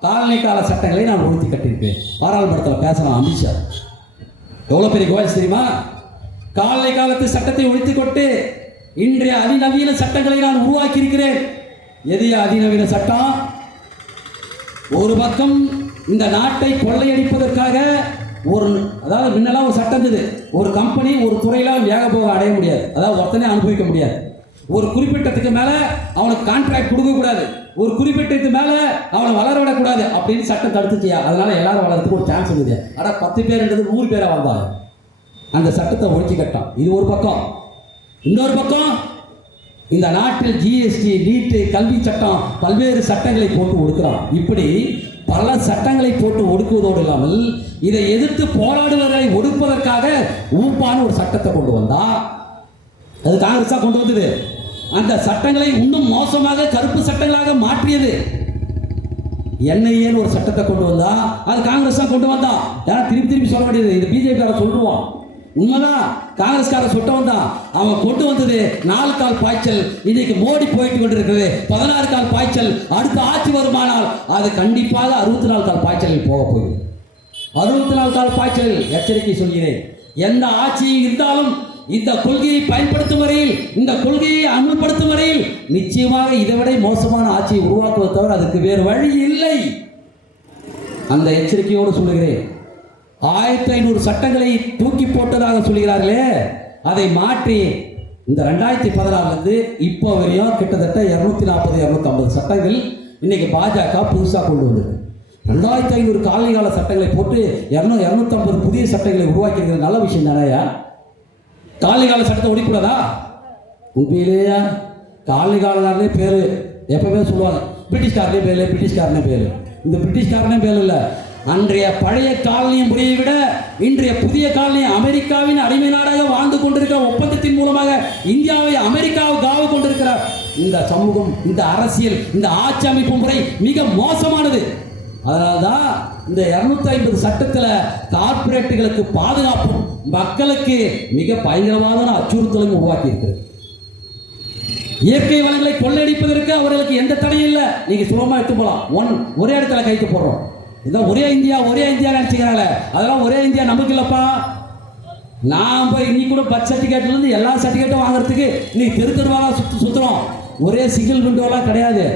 காலனி கால சட்டங்களை நான் ஒழித்து கட்டியிருக்கிறேன். பாராளுமன்றத்தில் பேசலாம் அமித்ஷா. எவ்வளோ பெரிய கோயஸ் தெரியுமா? காலனி காலத்து சட்டத்தை ஒழித்து கொண்டு இன்றைய அதிநவீன சட்டங்களை நான் உருவாக்கி இருக்கிறேன். எது அதிநவீன சட்டம்? ஒரு பக்கம் இந்த நாட்டை கொள்ளையடிப்பதற்காக அதாவது முன்னெல்லாம் ஒரு சட்டம் இருந்தது, ஒரு கம்பெனி ஒரு துறையில வேக போக அடைய முடியாது, அதாவது ஒருத்தனே அனுபவிக்க முடியாது. ஒரு குறிப்பிட்டத்துக்கு மேல அவனுக்கு கான்ட்ராக்ட் கொடுக்கக்கூடாது, ஒரு குறிப்பிட்டதுக்கு மேல அவனை வளர விடக்கூடாது அப்படின்னு சட்டம் தடுத்துச்சியா. அதனால எல்லாரும் வளர்றதுக்கு ஒரு சான்ஸ் இருந்தது. ஆனால் 10 பேர்ன்றது 100 பேரை வாழ்ந்தாங்க. அந்த சட்டத்தை ஒழிச்சு கட்டான். இது ஒரு பக்கம். இன்னொரு பக்கம் இந்த நாட்டில் ஜிஎஸ்டி, நீட்டு, கல்வி சட்டம், பல்வேறு சட்டங்களை போட்டு ஒடுக்கிறான். இப்படி பல சட்டங்களை போட்டு ஒடுக்குவதோடு இல்லாமல் இதை எதிர்த்து போராடுவதை ஒடுப்பதற்காக ஊப்பான ஒரு சட்டத்தை கொண்டு வந்தா. அது காங்கிரஸ் தான் கொண்டு வந்தது. அந்த சட்டங்களை இன்னும் மோசமாக கருப்பு சட்டங்களாக மாற்றியது. என்ஐஏன்னு ஒரு சட்டத்தை கொண்டு வந்தா, அது காங்கிரஸ் தான் கொண்டு வந்தான். ஏன்னா திருப்பி சொல்ல வேண்டியது, இது பிஜேபி சொல்லுவான். உண்மைதான், காங்கிரஸ்கார சுட்டம் தான். அவன் கொண்டு வந்தது 4 கால் பாய்ச்சல். இன்னைக்கு மோடி போயிட்டு கொண்டிருக்கிறது 16 கால் பாய்ச்சல். அடுத்த ஆட்சி வருமானால் அது கண்டிப்பாக 64 கால் பாய்ச்சலில் போக போகுது. 64 கால் பாய்ச்சலில் எச்சரிக்கை சொல்கிறேன். எந்த ஆட்சியும் இருந்தாலும் இந்த கொள்கையை பயன்படுத்தும் வரையில், இந்த கொள்கையை அமல்படுத்தும் வரையில் நிச்சயமாக இதைவிட மோசமான ஆட்சியை உருவாக்குவதை தவிர அதுக்கு வேறு வழி இல்லை. அந்த எச்சரிக்கையோடு சொல்லுகிறேன். 1500 சட்டங்களை தூக்கி போட்டதாக சொல்கிறார்களே, அதை மாற்றி இந்த 2016 இப்போ வரையும் கிட்டத்தட்ட 240-250 சட்டங்கள் இன்னைக்கு பாஜக புதுசாக கொண்டு வந்தது. 2500 காலனி கால சட்டங்களை போட்டு 250 புதிய சட்டங்களை உருவாக்கி இருக்கிற நல்ல விஷயம் தானேயா? காலனி கால சட்டத்தை ஒழிக்கூடாதா? உண்மையிலேயா? காலனி காலனாலே பேர் எப்பவுமே சொல்லுவாங்க, பிரிட்டிஷ்காரனே பேர், பிரிட்டிஷ்காரனே பேர். இந்த பிரிட்டிஷ்காரனே பேர் இல்லை, அன்றைய பழைய காலனி முறையை விட இன்றைய புதிய காலனி அமெரிக்காவின் அடிமை நாடாக வாழ்ந்து கொண்டிருக்கிற ஒப்பந்தத்தின் மூலமாக இந்தியாவை அமெரிக்காவுக்கு காவு கொண்டிருக்கிற இந்த சமூகம், இந்த அரசியல், இந்த ஆட்சி அமைப்பு முறை மிக மோசமானது. அதனால்தான் இந்த 250 சட்டத்தில் கார்ப்பரேட்டுகளுக்கு பாதுகாப்பும் மக்களுக்கு மிக பயங்கரமான அச்சுறுத்தலையும் உருவாக்கி இருக்கிறது. இயற்கை வளங்களை கொள்ளையடிப்பதற்கு அவர்களுக்கு எந்த தடையும் இல்லை. நீங்க சுலபமா எடுத்து போகலாம். ஒரே இடத்துல கைத்து போடுறோம். இதான் ஒரே இந்தியா நினைச்சுக்கிறாங்க. அதெல்லாம் ஒரே இந்தியா நமக்கு இல்லப்பா. நான் போய் நீ கூட பர்த் சர்டிஃபிகேட்லேருந்து எல்லா சர்டிஃபிகேட்டும் வாங்குறதுக்கு நீ தெருவாலாம் சுற்றுறோம். ஒரே சிங்கிள் விண்டோலாம் கிடையாது.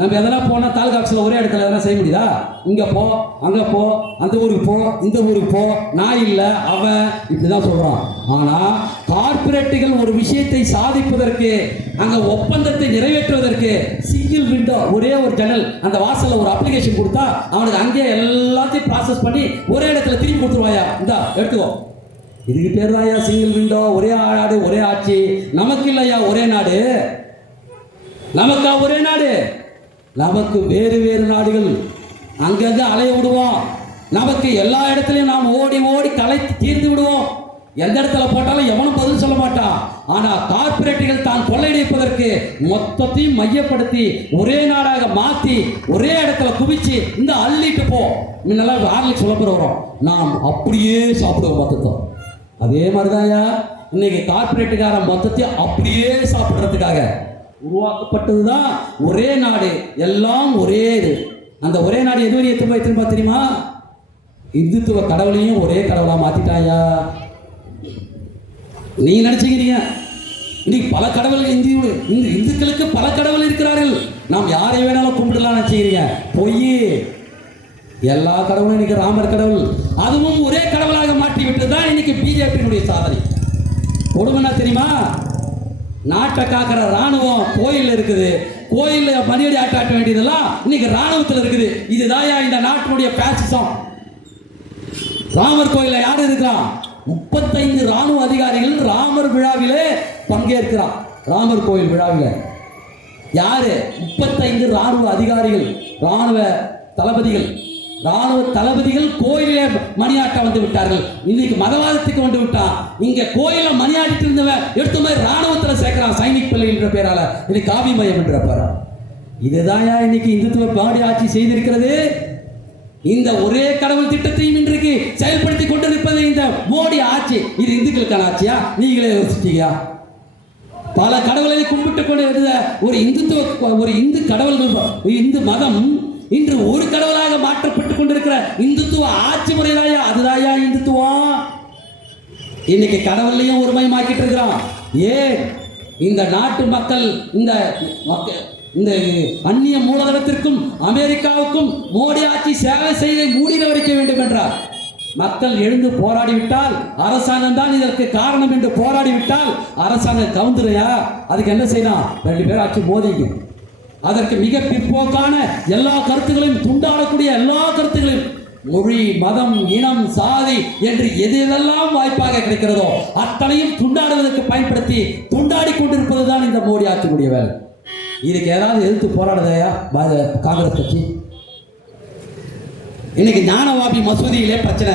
நம்ம எதனா போனால் தாலுகா ஆஃபீஸில் ஒரே இடத்துல எதனா செய்ய முடியுதா? இங்கே போ, அங்கே போ, அந்த ஊருக்கு போ, இந்த ஊருக்கு போ, நான் இல்லை அவன், இப்படி தான் சொல்கிறான். ஆனால் கார்ப்பரேட்டுகள் ஒரு விஷயத்தை சாதிப்பதற்கு, அங்கே ஒப்பந்தத்தை நிறைவேற்றுவதற்கு சிங்கிள் விண்டோ, ஒரே ஒரு ஜன்னல், அந்த வாசலில் ஒரு அப்ளிகேஷன் கொடுத்தா அவனுக்கு அங்கேயே எல்லாத்தையும் ப்ராசஸ் பண்ணி ஒரே இடத்துல திரும்பி கொடுத்துருவாயா, இந்தா எடுத்துக்கோ. இதுக்கு பேர் தான்யா சிங்கிள் விண்டோ. ஒரே நாடு ஒரே ஆட்சி. நமக்கு இல்லையா ஒரே நாடு? நமக்கா ஒரே நாடு? நமக்கு வேறு வேறு நாடுகள். அங்கங்க அலைய விடுவோம். நமக்கு எல்லா இடத்துலையும் நாம் ஓடி ஓடி கலைத்து தீர்ந்து விடுவோம். எந்த இடத்துல போட்டாலும் எவனும் பதில் சொல்ல மாட்டான். ஆனால் கார்ப்பரேட்டுகள் தான் கொள்ளையடிப்பதற்கு மொத்தத்தையும் மையப்படுத்தி ஒரே நாடாக மாற்றி ஒரே இடத்துல குவிச்சு இந்த அள்ளிட்டு போ. முன்னெல்லாம் ஹார்லிக்ஸ் சொல்ல வரும், நாம் அப்படியே சாப்பிடுவோம் மொத்தத்தை. அதே மாதிரிதான்யா இன்னைக்கு கார்ப்பரேட்டுக்காரன் மொத்தத்தையும் அப்படியே சாப்பிட்றதுக்காக உருவாக்கப்பட்டது தான் ஒரே நாடு, எல்லாம் ஒரே இது. அந்த ஒரே நாடு எது வரையும் எத்தனை தெரியுமா? இந்துத்துவ கடவுளையும் ஒரே கடவுளா மாத்திட்டாயா. நீங்க நினைச்சுக்கிறீங்க இன்னைக்கு பல கடவுள்கள், இந்துக்களுக்கு பல கடவுள் இருக்கிறார்கள், நாம் யாரை வேணாலும் கும்பிடலாம் நினைச்சுக்கிறீங்க. பொய். எல்லா கடவுளும் இன்னைக்கு ராமர் கடவுள், அதுவும் ஒரே கடவுளாக மாற்றி விட்டது தான் இன்னைக்கு பிஜேபியினுடைய சாதனை. கொடுமைனா தெரியுமா? நாட்டை காக்கிற ராணுவம் கோயில் இருக்குது, கோயிலில் மணியடி ஆட்ட வேண்டியதெல்லாம் இன்னைக்கு ராணுவத்தில் இருக்குது. இதுதாயா இந்த நாட்டினுடைய பேசிசம். ராமர் கோயிலில் யார் இருக்கிறான்? 35 ராணுவ அதிகாரிகள் ராமர் விழாவிலே பங்கேற்கிறான். ராமர் கோயில் விழாவில் யாரு? 35 ராணுவ அதிகாரிகள், ராணுவ தளபதிகள் கோயிலே மணியாட்ட வந்து விட்டார்கள். இன்னைக்கு மதவாதத்துக்கு வந்து விட்டான். இங்க கோயில மணியாட்டிட்டு இருந்தவன் எடுத்த மாதிரி ராணுவத்தில் சேர்க்கிறான், சைனிக் பிள்ளை என்ற பேரால. இன்னைக்கு காவி மையம் என்ற பேரா. இதுதான் இன்னைக்கு இந்துத்துவ பாடி ஆட்சி செய்திருக்கிறது. இந்த ஒரே கடவுள் திட்டத்தையும் இன்றைக்கு செயல்படுத்தி கொண்டிருப்பது இந்த மோடி ஆட்சி. இது இந்துக்களுக்கான ஆட்சியா? நீங்களே யோசிச்சீங்க. பல கடவுளை கும்பிட்டு கொண்டு இருந்த ஒரு இந்து கடவுள்கள், இந்து மதம் இன்று ஒரு கடவுளாக மாற்றப்பட்டு கொண்டிருக்கிற இந்துத்துவ ஆட்சி முறைதாயா. அதுதாயா இந்துத்துவம். இன்னைக்கு கடவுளையும் ஒருமயமாக்கிட்டு இருக்கிறான். ஏன்? இந்த நாட்டு மக்கள் இந்த அந்நிய மூலதனத்திற்கும் அமெரிக்காவுக்கும் மோடி ஆட்சி சேவை செய்ய மூடிட வைக்க வேண்டும் என்றார். மக்கள் எழுந்து போராடிவிட்டால், அரசாங்கம் தான் இதற்கு காரணம் என்று போராடிவிட்டால் அரசாங்கம் கவுந்துரையா? அதுக்கு என்ன செய்யலாம்? 2 பேர் ஆட்சி மோதிக்கும். அதற்கு மிக பிற்போக்கான எல்லா கருத்துக்களையும், துண்டாடக்கூடிய எல்லா கருத்துக்களையும், மொழி, மதம், இனம், சாதி என்று எதெல்லாம் வாய்ப்பாக கிடைக்கிறதோ அத்தனையும் துண்டாடுவதற்கு பயன்படுத்தி துண்டாடி கொண்டிருப்பது தான் இந்த மோடி ஆட்சியுடைய வேலை. இதுக்கு ஏதாவது எதிர்த்து போராடுதையா காங்கிரஸ் கட்சி? இன்னைக்கு ஞானவாபி மசூதியிலே பிரச்சனை.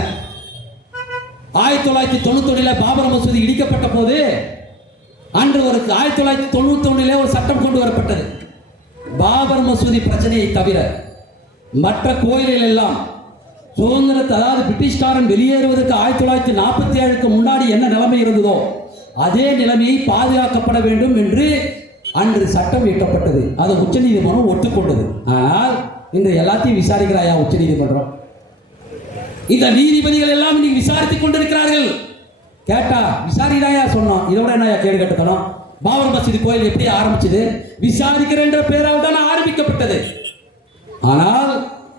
1991 பாபர் மசூதி இடிக்கப்பட்ட போது அன்று 1991 ஒரு சட்டம் கொண்டு வரப்பட்டது. பாபர் மசூதி பிரச்சனையை தவிர மற்ற கோயில்கள் எல்லாம் சுதந்திரத்தை, அதாவது பிரிட்டிஷ்காரன் வெளியேறுவதற்கு 1947க்கு முன்னாடி என்ன நிலைமை இருந்ததோ அதே நிலைமையை பாதுகாக்கப்பட வேண்டும் என்று அன்று சட்டம் இயற்றப்பட்டது. அதை உச்சநீதிமன்றம் ஒத்துக்கொண்டது. ஆனால் இன்று எல்லாத்தையும் விசாரிக்கிறாயா உச்சநீதிமன்றம்? இந்த நீதிபதிகள் எல்லாம் இன்னைக்கு விசாரித்துக் கொண்டிருக்கிறார்கள். கேட்டா விசாரிடாயா சொன்னோம். இதோட என்ன கேடு கட்டணும்? பாபர் மசூதி கோயில் எப்படி ஆரம்பிச்சது? விசாரிக்கிற என்ற பெயரால் தான் ஆரம்பிக்கப்பட்டது. ஆனால்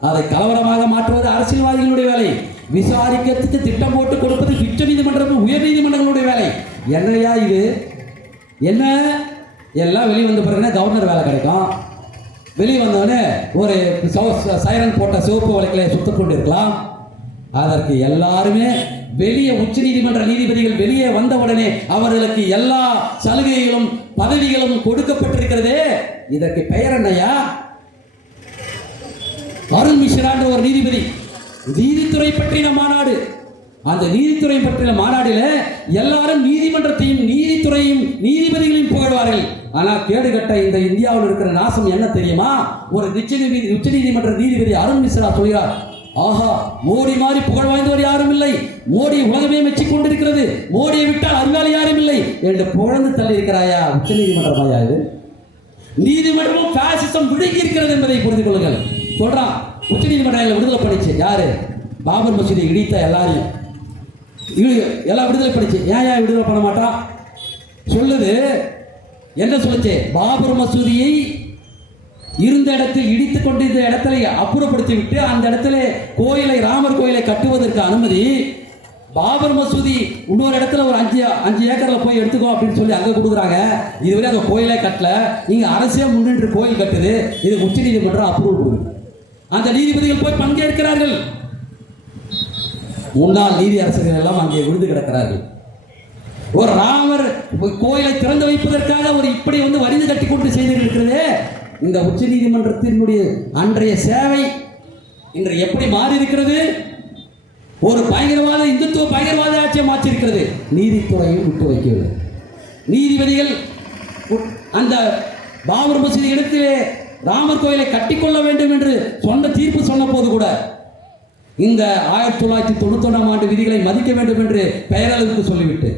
அதை கலவரமாக மாற்றுவது அரசியல்வாதிகளுடைய வேலை. விசாரிக்கிறதுக்கு திட்டம் போட்டு கொடுப்பது உச்ச நீதிமன்றம், உயர் நீதிமன்றங்களுடைய வேலை. என்னையா இது? என்ன எல்லாம் வெளியே வந்த பிறகு கவர்னர் வேலை கிடைக்கும். வெளியே வந்தவொடனே ஒரு சைரன் போட்ட சிவப்பு வழக்கில் சுத்தக் கொண்டு இருக்கலாம். அதற்கு எல்லாருமே வெளியே உச்ச நீதிமன்ற நீதிபதிகள் வெளியே வந்தவுடனே அவர்களுக்கு எல்லா சலுகைகளும் பதவிகளும் கொடுக்கப்பட்டிருக்கிறதே. இதற்கு பெயர் என்னையா? அருண் மிஸ்ரா என்ற ஒரு நீதிபதி நீதித்துறை பற்றின மாநாடு. அந்த நீதித்துறை பற்றின மாநாடில் எல்லாரும் நீதிமன்றத்தையும் நீதித்துறையும் நீதிபதிகளையும் புகழ்வார்கள். ஆனால் கேடுகட்ட இந்த இந்தியாவில் இருக்கிற நாசம் என்ன தெரியுமா? ஒரு உச்ச நீதிமன்ற நீதிபதி அருண் மிஸ்ரா சொல்கிறார், ஆஹா, மோடி மாதிரி புகழ் வாய்ந்தவர் யாரும் இல்லை, மோடி உலகமே மெச்சிக் கொண்டிருக்கிறது, மோடியை விட்டால் அறிவாளி யாரும் இல்லை என்று புகழ்ந்து தள்ளி இருக்கிறாயா உச்ச நீதிமன்றமாயா? இது நீதிமன்றமும் பாசிசம் விழுங்கி இருக்கிறது என்பதை புரிந்து கொள்ளுங்கள். சொல்றான், உச்ச நீதிமன்றம் விடுதலை பண்ணிச்சு யாரு? பாபர் மசூதி இடித்த எல்லாரையும் எல்லாம் விடுதலை பண்ணிச்சு. ஏன் விடுதலை பண்ண மாட்டான்? சொல்லுது என்ன சொல்லுச்சு? பாபர் மசூதியை இருந்த இடத்தில் இடித்துக் கொண்டிருந்த இடத்துல அப்புறப்படுத்தி விட்டு அந்த இடத்துல கோயிலை, ராமர் கோயிலை கட்டுவதற்கு அனுமதி. பாபர் மசூதி இன்னொரு இடத்துல ஒரு 5 ஏக்கர்ல போய் எடுத்துக்கோ அப்படின்னு சொல்லி அங்க கொடுக்குறாங்க. இதுவரை அந்த கோயிலே கட்டல, நீங்க அரசே முன்னின்று கோயில் கட்டுது, இது உச்ச நீதிமன்றம் அப்ரூவல் கொடுக்குது. அந்த நீதிபதிகள் போய் பங்கேற்கிறார்கள். முன்னாள் நீதி அரசர்கள் எல்லாம் அங்கே விழுந்து கிடக்கிறார்கள். ஒரு ராமர் கோயிலை திறந்து வைப்பதற்காக ஒரு இப்படி வரிந்து கட்டி கொண்டு செய்திருக்கிறதே. இந்த உச்ச நீதிமன்றத்தினுடைய அன்றைய சேவை இன்று எப்படி மாறி இருக்கிறது? ஒரு பயங்கரவாத இந்துத்துவ பயங்கரவாத ஆட்சியை மாற்றிருக்கிறது. நீதித்துறையும் விட்டு வைக்கவில்லை. நீதிபதிகள் அந்த பாபர் மசூதி இடத்திலே ராமர் கோயிலை கட்டிக்கொள்ள வேண்டும் என்று சொன்ன தீர்ப்பு சொன்ன போது கூட இந்த 1991 ஆண்டு விதிகளை மதிக்க வேண்டும் என்று பெயரளவுக்கு சொல்லிவிட்டு,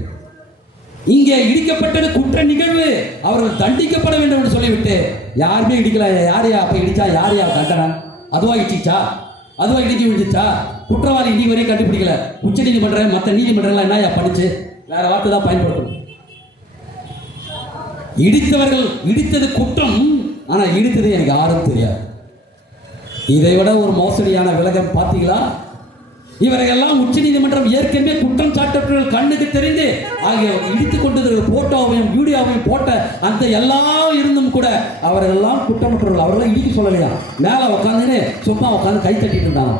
இங்கே இடிக்கப்பட்டது குற்ற நிகழ்வு, அவர்கள் தண்டிக்கப்பட வேண்டும் என்று சொல்லிவிட்டு யாருமே இடிக்கல. யாரையா அப்ப இடிச்சா? யாரையா தண்டனை? அதுவா இடிச்சா? அதுவா இடிச்சு விழுந்துச்சா? குற்றவாளி இனி வரையும் கண்டுபிடிக்கல. உச்ச நீதிமன்றம் மற்ற நீதிமன்றங்கள் என்னையா படிச்சு வேற வார்த்தை தான் பயன்படுத்தணும். இடித்தவர்கள் இடித்தது குற்றம், ஆனால் இடித்தது எனக்கு யாரும் தெரியாது. இதை விட ஒரு மோசடியான விலகம் பார்த்தீங்களா? இவரையெல்லாம் உச்ச நீதிமன்றம் ஏற்கனவே குற்றம் சாட்டவர்கள் கண்ணுக்கு தெரிந்து ஆகிய இடித்துக் கொண்டு போட்டோவையும் வீடியோவையும் போட்ட அந்த எல்லாம் இருந்தும் கூட அவர்களெல்லாம் குற்றமற்றவர்கள். அவர்களெல்லாம் இடிக்க சொல்லலையா? மேலே உட்காந்துன்னு சும்மா உட்காந்து கை தட்டிட்டு இருந்தாங்க.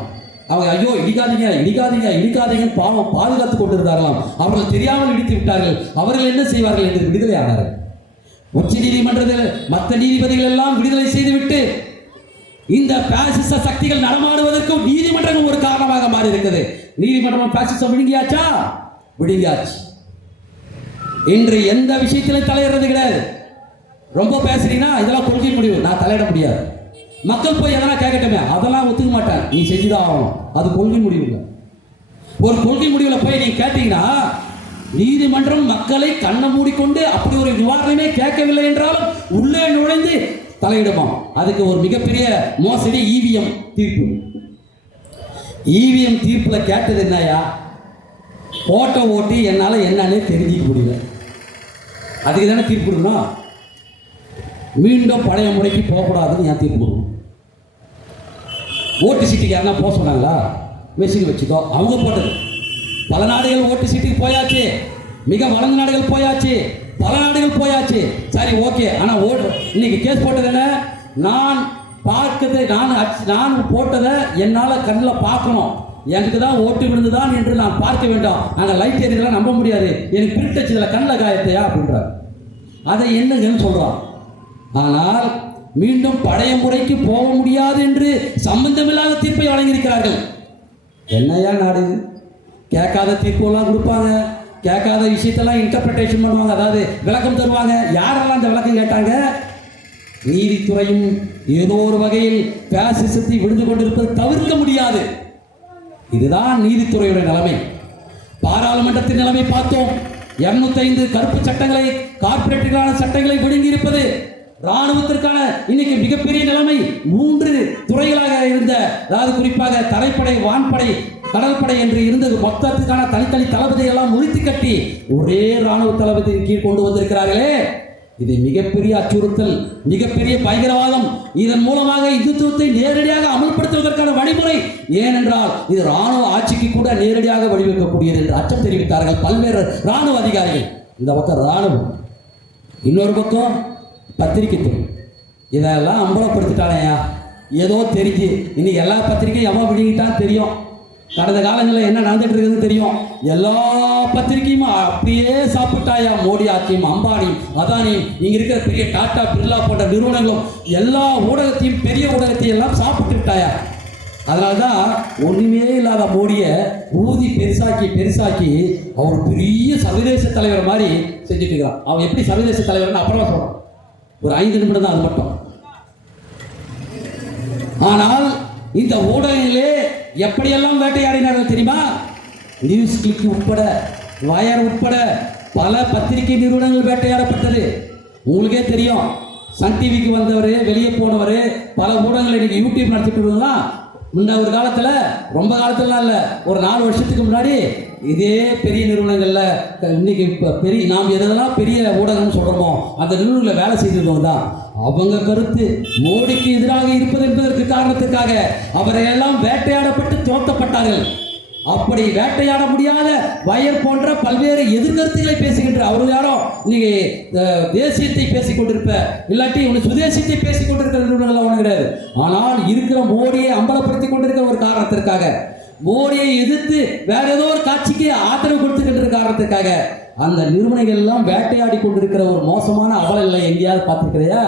அவங்க ஐயோ இடிக்காதீங்க இடிக்காதீங்க இடிக்காதீங்கன்னு பாவம் பாதுகாத்து கொண்டிருந்தார்களாம். அவர்கள் தெரியாமல் இடித்து விட்டார்கள். அவர்கள் என்ன செய்வார்கள் என்று விடுதலை ஆனார்கள். உச்ச நீதிமன்றத்தில் மற்ற நீதிபதிகள் எல்லாம் விடுதலை செய்துவிட்டு இந்த பாசிச சக்திகள் நடமாடுவதற்கும் நீதிமன்றம் ஒரு காரணமாக மாறி இருக்குது. நீதிமன்றம் பாசிசம் விழுங்கியாச்சா? விழுங்கியாச்சு. இன்று எந்த விஷயத்திலும் தலையிடுறது கிடையாது. ரொம்ப பேசுறீங்கன்னா இதெல்லாம் கொள்கை முடிவு, நான் தலையிட முடியாது. மக்கள் போய் எதனா கேட்கட்டுமே, அதெல்லாம் ஒத்துக்க மாட்டேன், நீ செஞ்சுதான் ஆகணும், அது கொள்கை முடிவு இல்லை. ஒரு கொள்கை முடிவில் போய் நீங்க கேட்டீங்கன்னா நீதிமன்றம் மக்களை கண்ணை மூடிக்கொண்டு அப்படி ஒரு நிவாரணமே கேட்கவில்லை என்றாலும் உள்ளே நுழைந்து தலையிடுமா. அதுக்கு ஒரு மிகப்பெரிய மோசடி இவிஎம் தீர்ப்பு. இவிஎம் தீர்ப்புல கேட்டது என்னையா? போட்டோ ஓட்டி என்னால் என்னன்னே தெரிஞ்சிக்க முடியல. அதுக்கு தானே தீர்ப்பு கொடுக்கணும். மீண்டும் பழைய முறைக்கு போகக்கூடாதுன்னு ஏன் தீர்ப்பு கொடுக்கணும்? ஓட்டு சீட்டுக்கு யாருன்னா போக சொன்னாங்களா? மெஷின் வச்சுக்கோ, அவங்க போட்டது. பல நாடுகள் ஓட்டு சீட்டுக்கு போயாச்சு, மிக வளர்ந்த நாடுகள் போயாச்சு, பல நாடுகள் போயாச்சு. சரி ஓகே, ஆனால் இன்னைக்கு கேஸ் போட்டது என்ன? நான் பார்க்கறது, நான் போட்டதை என்னால் கண்ணில் பார்க்கணும், எனக்கு தான் ஓட்டு விழுந்துதான் என்று நான் பார்க்க வேண்டாம். நாங்கள் லைட் எரியதெல்லாம் நம்ப முடியாது, எனக்கு பிரிட்டச்சில் கண்ணில் காயத்தையா அப்படின்றார். அதை என்னங்கன்னு சொல்கிறான். ஆனால் மீண்டும் பழைய முறைக்கு போக முடியாது என்று சம்பந்தமில்லாத தீர்ப்பை வழங்கியிருக்கிறார்கள். என்னையா நாடு? கேட்காத தீர்ப்புலாம் கொடுப்பாங்க, கேட்காத விஷயத்தெல்லாம் இன்டர்பிரேஷன் பண்ணுவாங்க, அதாவது விளக்கம் தருவாங்க. யாரெல்லாம் அந்த விளக்கம் கேட்டாங்க? நீதித்துறையும் ஏதோ ஒரு வகையில் பாசிசத்தை விழுந்து கொண்டிருப்பது தவிர்க்க முடியாது. இதுதான் நீதித்துறையுடைய நிலைமை. பாராளுமன்றத்தின் நிலைமை பார்த்தோம். 205 கருப்பு சட்டங்களை, கார்ப்பரேட்டுக்கான சட்டங்களை விழுங்கி இருப்பது. ராணுவத்திற்கான இன்னைக்கு மிகப்பெரிய நிலைமை 3 துறைகளாக இருந்த, அதாவது குறிப்பாக தரைப்படை, வான்படை, கடற்படை என்று இருந்தது. மொத்தத்துக்கான தனித்தனி தளபதியை எல்லாம் முறித்து கட்டி ஒரே ராணுவ தளபதியின் கீழ் கொண்டு வந்திருக்கிறார்களே. இது மிகப்பெரிய அச்சுறுத்தல், மிகப்பெரிய பயங்கரவாதம். இதன் மூலமாக இந்துத்துவத்தை நேரடியாக அமல்படுத்துவதற்கான வழிமுறை. ஏனென்றால் இது ராணுவ ஆட்சிக்கு கூட நேரடியாக வழிவகுக்கக்கூடியது என்று அச்சம் தெரிவித்தார்கள் பல்வேறு ராணுவ அதிகாரிகள். இந்த பக்கம் ராணுவம், இன்னொரு பக்கம் பத்திரிகை துறை. இதெல்லாம் அம்பலப்படுத்திட்டாலையா? ஏதோ தெரிஞ்சு இன்னைக்கு எல்லா பத்திரிகையும் எவன் விழுங்கிட்டான்னு தெரியும். கடந்த காலங்களில் என்ன நடந்துட்டு இருக்குதுன்னு தெரியும். எல்லா பத்திரிகையும் அப்படியே சாப்பிட்டாயா மோடி ஆட்சியும், அம்பானி, அதானி, இங்கே இருக்கிற பெரிய டாடா, பிர்லா போன்ற நிறுவனங்களும் எல்லா ஊடகத்தையும், பெரிய ஊடகத்தையும் எல்லாம் சாப்பிட்டு விட்டாயா. அதனால்தான் ஒண்ணுமே இல்லாத மோடியை ஊதி பெருசாக்கி அவர் பெரிய சர்வதேச தலைவர் மாதிரி செஞ்சுட்டு இருக்கிறான். அவன் எப்படி சர்வதேச தலைவர்னு அப்புறமா சொல்றான். ஒரு 5 நிமிடம் தான் அது மட்டும். ஆனால் இந்த ஊடகங்களே எப்படியெல்லாம் வேட்டையாடினார்கள் தெரியுமா? நியூஸ் கிளிக் உட்பட, வயர் உட்பட பல பத்திரிகை நிறுவனங்கள் வேட்டையாடப்பட்டது. உங்களுக்கே தெரியும். சன் டிவிக்கு வந்தவர், வெளியே போனவர், பல ஊடகங்களை இன்னைக்கு யூடியூப் நடத்திட்டு இருந்தோம்னா, முன்ன ஒரு காலத்தில், ரொம்ப காலத்துலலாம் இல்லை, ஒரு 4 வருஷத்துக்கு முன்னாடி இதே பெரிய நிறுவனங்களில் இன்னைக்கு இப்போ நாம் எதெல்லாம் பெரிய ஊடகம்னு சொல்கிறோமோ அந்த நிறுவனங்களில் வேலை செய்திருந்தவங்க தான் அவங்க கருத்து மோடிக்கு எதிராக இருப்பது என்பதற்கு காரணத்துக்காக அவரை எல்லாம் வேட்டையாடப்பட்டு துரத்தப்பட்டார்கள். அப்படி வேட்டையாட முடியாத வயர் போன்ற பல்வேறு எதிர்கருத்துக்களை பேசுகின்ற அவர்கள் யாரோ இன்னைக்கு தேசியத்தை பேசிக் கொண்டிருப்ப, இல்லாட்டி உன்னை சுதேசியத்தை பேசிக் கொண்டிருக்கிற நிறுவனங்கள் ஒன்றும் கிடையாது. ஆனால் இருக்கிற மோடியை அம்பலப்படுத்தி கொண்டிருக்கிற ஒரு காரணத்திற்காக, மோடியை எதிர்த்து வேற ஏதோ ஒரு காட்சிக்கு ஆதரவு கொடுத்துக்கின்ற காரணத்துக்காக அந்த நிறுவனங்கள் எல்லாம் வேட்டையாடி கொண்டிருக்கிற ஒரு மோசமான அவல இல்லை. எங்கேயாவது பார்த்துருக்கிறையா?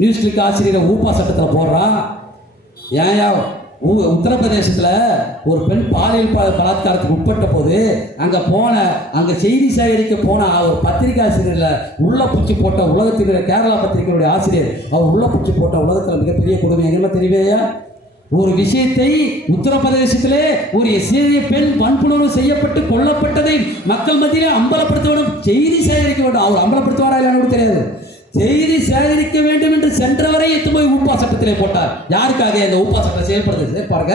நியூஸ் கிளிக் ஆசிரியரை ஊப்பா சட்டத்தில் போடுறான். ஏன் உத்தரப்பிரதேசத்தில் ஒரு பெண் பாலியல் பலாத்காரத்துக்கு உட்பட்ட போது அங்கே செய்தி சேகரிக்க போன ஒரு பத்திரிகை ஆசிரியரில் உள்ள பூச்சி போட்ட உலகத்தில் கேரளா பத்திரிகையுடைய ஆசிரியர் அவர் உள்ள பூச்சி போட்ட உலகத்தில் மிகப்பெரிய கொடுமை எங்கன்னா தெரியவையா? ஒரு விஷயத்தை உத்தரப்பிரதேசத்திலே ஒரு சிறிய பெண் வன்புணர்வு செய்யப்பட்டு கொல்லப்பட்டதை மக்கள் மத்தியிலே அம்பலப்படுத்த வேண்டும், செய்தி சேகரிக்க வேண்டும். அவர் அம்பலப்படுத்துவாரா இல்லைன்னு தெரியாது. செய்தி சேகரிக்க வேண்டும் என்று சென்றவரை எத்து போய் ஊப்பா சட்டத்திலே போட்டார். யாருக்காக இந்த ஊப்பா சட்டம் செயல்படுறது பாருங்க.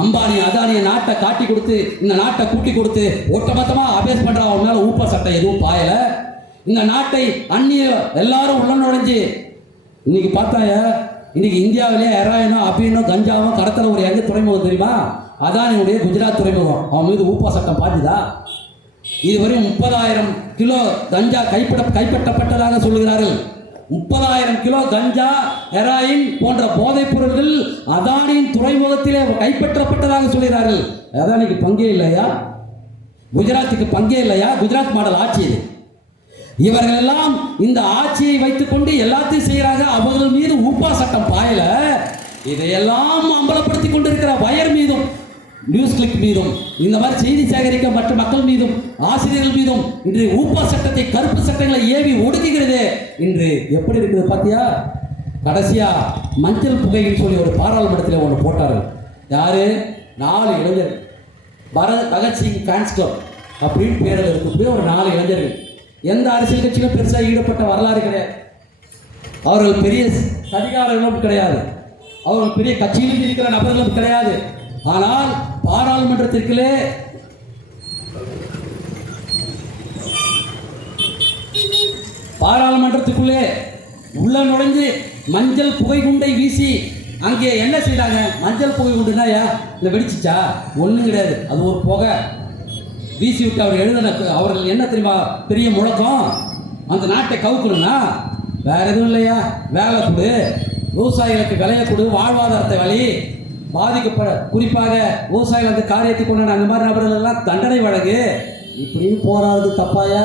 அம்பானி அதானிய நாட்டை காட்டி கொடுத்து, இந்த நாட்டை கூட்டி கொடுத்து ஒட்டுமொத்தமா அபேஸ் பண்ற அவன் மேல ஊப்பா சட்டம் எதுவும் பாயல. இந்த நாட்டை அந்நிய எல்லாரும் உள்ள நுழைஞ்சு இன்னைக்கு பார்த்தாயா, இன்னைக்கு இந்தியாவிலே ஹெராயினோ அபீனோ கஞ்சாவும் கடத்தல ஒரு எங்க துறைமுகம் தெரியுமா? அதானியுடைய குஜராத் துறைமுகம். அவன் மீது ஊப்பா சட்டம் பாஞ்சுதா? இதுவரை 30,000 கிலோ கஞ்சா கைப்பற்றப்பட்டதாக சொல்லுகிறார்கள். 30,000 கிலோ கஞ்சா, ஹெராயின் போன்ற போதைப் பொருட்கள் அதானியின் துறைமுகத்திலே கைப்பற்றப்பட்டதாக சொல்கிறார்கள். அதானிக்கு பங்கே இல்லையா? குஜராத்துக்கு பங்கே இல்லையா? குஜராத் மாடல் ஆட்சி இது. இவர்கள் எல்லாம் இந்த ஆட்சியை வைத்துக் கொண்டு எல்லாத்தையும் செய்கிறாங்க. அவர்கள் மீது ஊப்பா சட்டம் பாயல. இதையெல்லாம் அம்பலப்படுத்தி கொண்டிருக்கிற வயர் மீதும், நியூஸ் கிளிக் மீதும், இந்த மாதிரி செய்தி சேகரிக்க மற்ற மக்கள் மீதும், ஆசிரியர்கள் மீதும் இன்று ஊப்பா சட்டத்தை, கருப்பு சட்டங்களை ஏவி ஒடுக்குகிறது. இன்று எப்படி இருக்குது பாத்தியா? கடைசியா மஞ்சள் புகைன்னு சொல்லி ஒரு பாராளுமன்றத்தில் ஒன்று போட்டார்கள். யாரு? 4 இளைஞர்கள், பகத்சிங் ஃபேன்ஸ் கிளப் அப்படின்னு பேரில் இருக்கக்கூடிய ஒரு 4 இளைஞர்கள். எந்த அரசியல் கட்சியிலும் பெருசாக ஈடுபட்ட வரலாறு கிடையாது. அவர்கள் பெரிய அதிகாரங்களும் கிடையாது. அவர்கள் பெரிய கட்சியிலும் இருக்கிற நபர்களும் கிடையாது. ஆனால் பாராளுமன்றத்துக்குள்ளே உள்ள நுழைஞ்சு மஞ்சள் புகை குண்டை வீசி அங்கே என்ன செய்தாங்க? மஞ்சள் புகை குண்டுனா இல்லை வெடிச்சிச்சா? ஒன்றும் கிடையாது. அது ஒரு புகை வீசி விட்டு அவர் எழுதின அவர்கள் என்ன தெரியுமா பெரிய முழக்கம்? அந்த நாட்டை கவுக்கணும்னா வேற எதுவும் இல்லையா? வேலை கொடு, விவசாயிகளுக்கு விலையை கொடு, வாழ்வாதாரத்தை வழி, பாதிக்கப்பட குறிப்பாக விவசாயிகள் அந்த காரியத்தை கொண்டாட அந்த மாதிரி நபர்கள் எல்லாம் தண்டனை வழங்கு. இப்படின்னு போராடுறது தப்பாயா?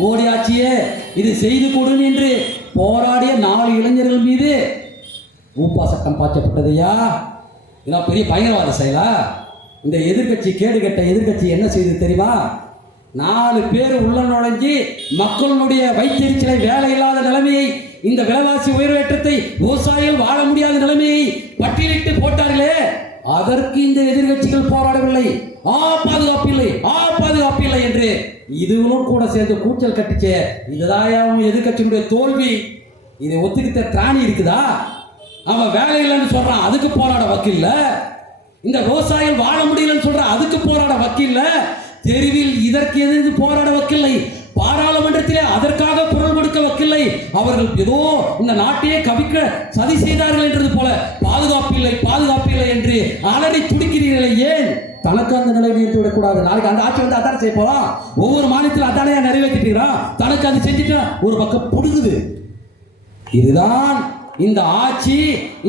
மோடி ஆட்சியே இது செய்து கொடுன்னு என்று போராடிய 4 இளைஞர்கள் மீது ஊப்பா சட்டம் பாய்ச்சப்பட்டதையா? இதெல்லாம் பெரிய பயங்கரவாத செயலா? இந்த எதிர்கட்சி, கேடுகட்ட எதிர்கட்சி என்ன செய்து தெரியுமா? 4 பேர் உள்ள நுழைஞ்சி மக்களுடைய வயிற்றெரிச்சலை, வேலை இல்லாத நிலைமையை, இந்த விலைவாசி உயர்வேற்றத்தை, விவசாயிகள் வாழ முடியாத நிலைமையை பட்டியலிட்டு போட்டார்களே, அதற்கு இந்த எதிர்கட்சிகள் போராடவில்லை. பாதுகாப்பில்லை என்று இதுவும் கூட சேர்ந்து கூச்சல் கட்டிச்சே. இதுதான் எதிர்கட்சியினுடைய தோல்வி. இதை ஒத்துக்கிட்ட திராணி இருக்குதா? அவன் வேலை இல்லைன்னு சொல்றான், அதுக்கு போராட வக்கில்ல. இந்த விவசாயிகள் வாழ முடியலன்னு சொல்ற, அதுக்கு போராட வக்கில்ல. தெருவில் இதற்கு எதிர்த்து போராட வக்கில்லை. பாராளுமன்றத்திலே அதற்காக குரல் கொடுக்க வக்கில்லை. அவர்கள் ஏதோ இந்த நாட்டையே கவிக்க சதி செய்தார்கள் என்றது போல பாதுகாப்பில்லை என்று அலறி துடிக்கிறீர்களே. ஏன்? தனக்கு அந்த நிலை நிறுத்தி விடக்கூடாது. நாளைக்கு அந்த ஆட்சி வந்து அதான செய்ய போறோம். ஒவ்வொரு மாநிலத்தில் அதானையா நிறைவேற்றிட்டீங்களா? தனக்கு அது செஞ்சுட்டா ஒரு பக்கம் புடுங்குது. இதுதான் இந்த ஆட்சி,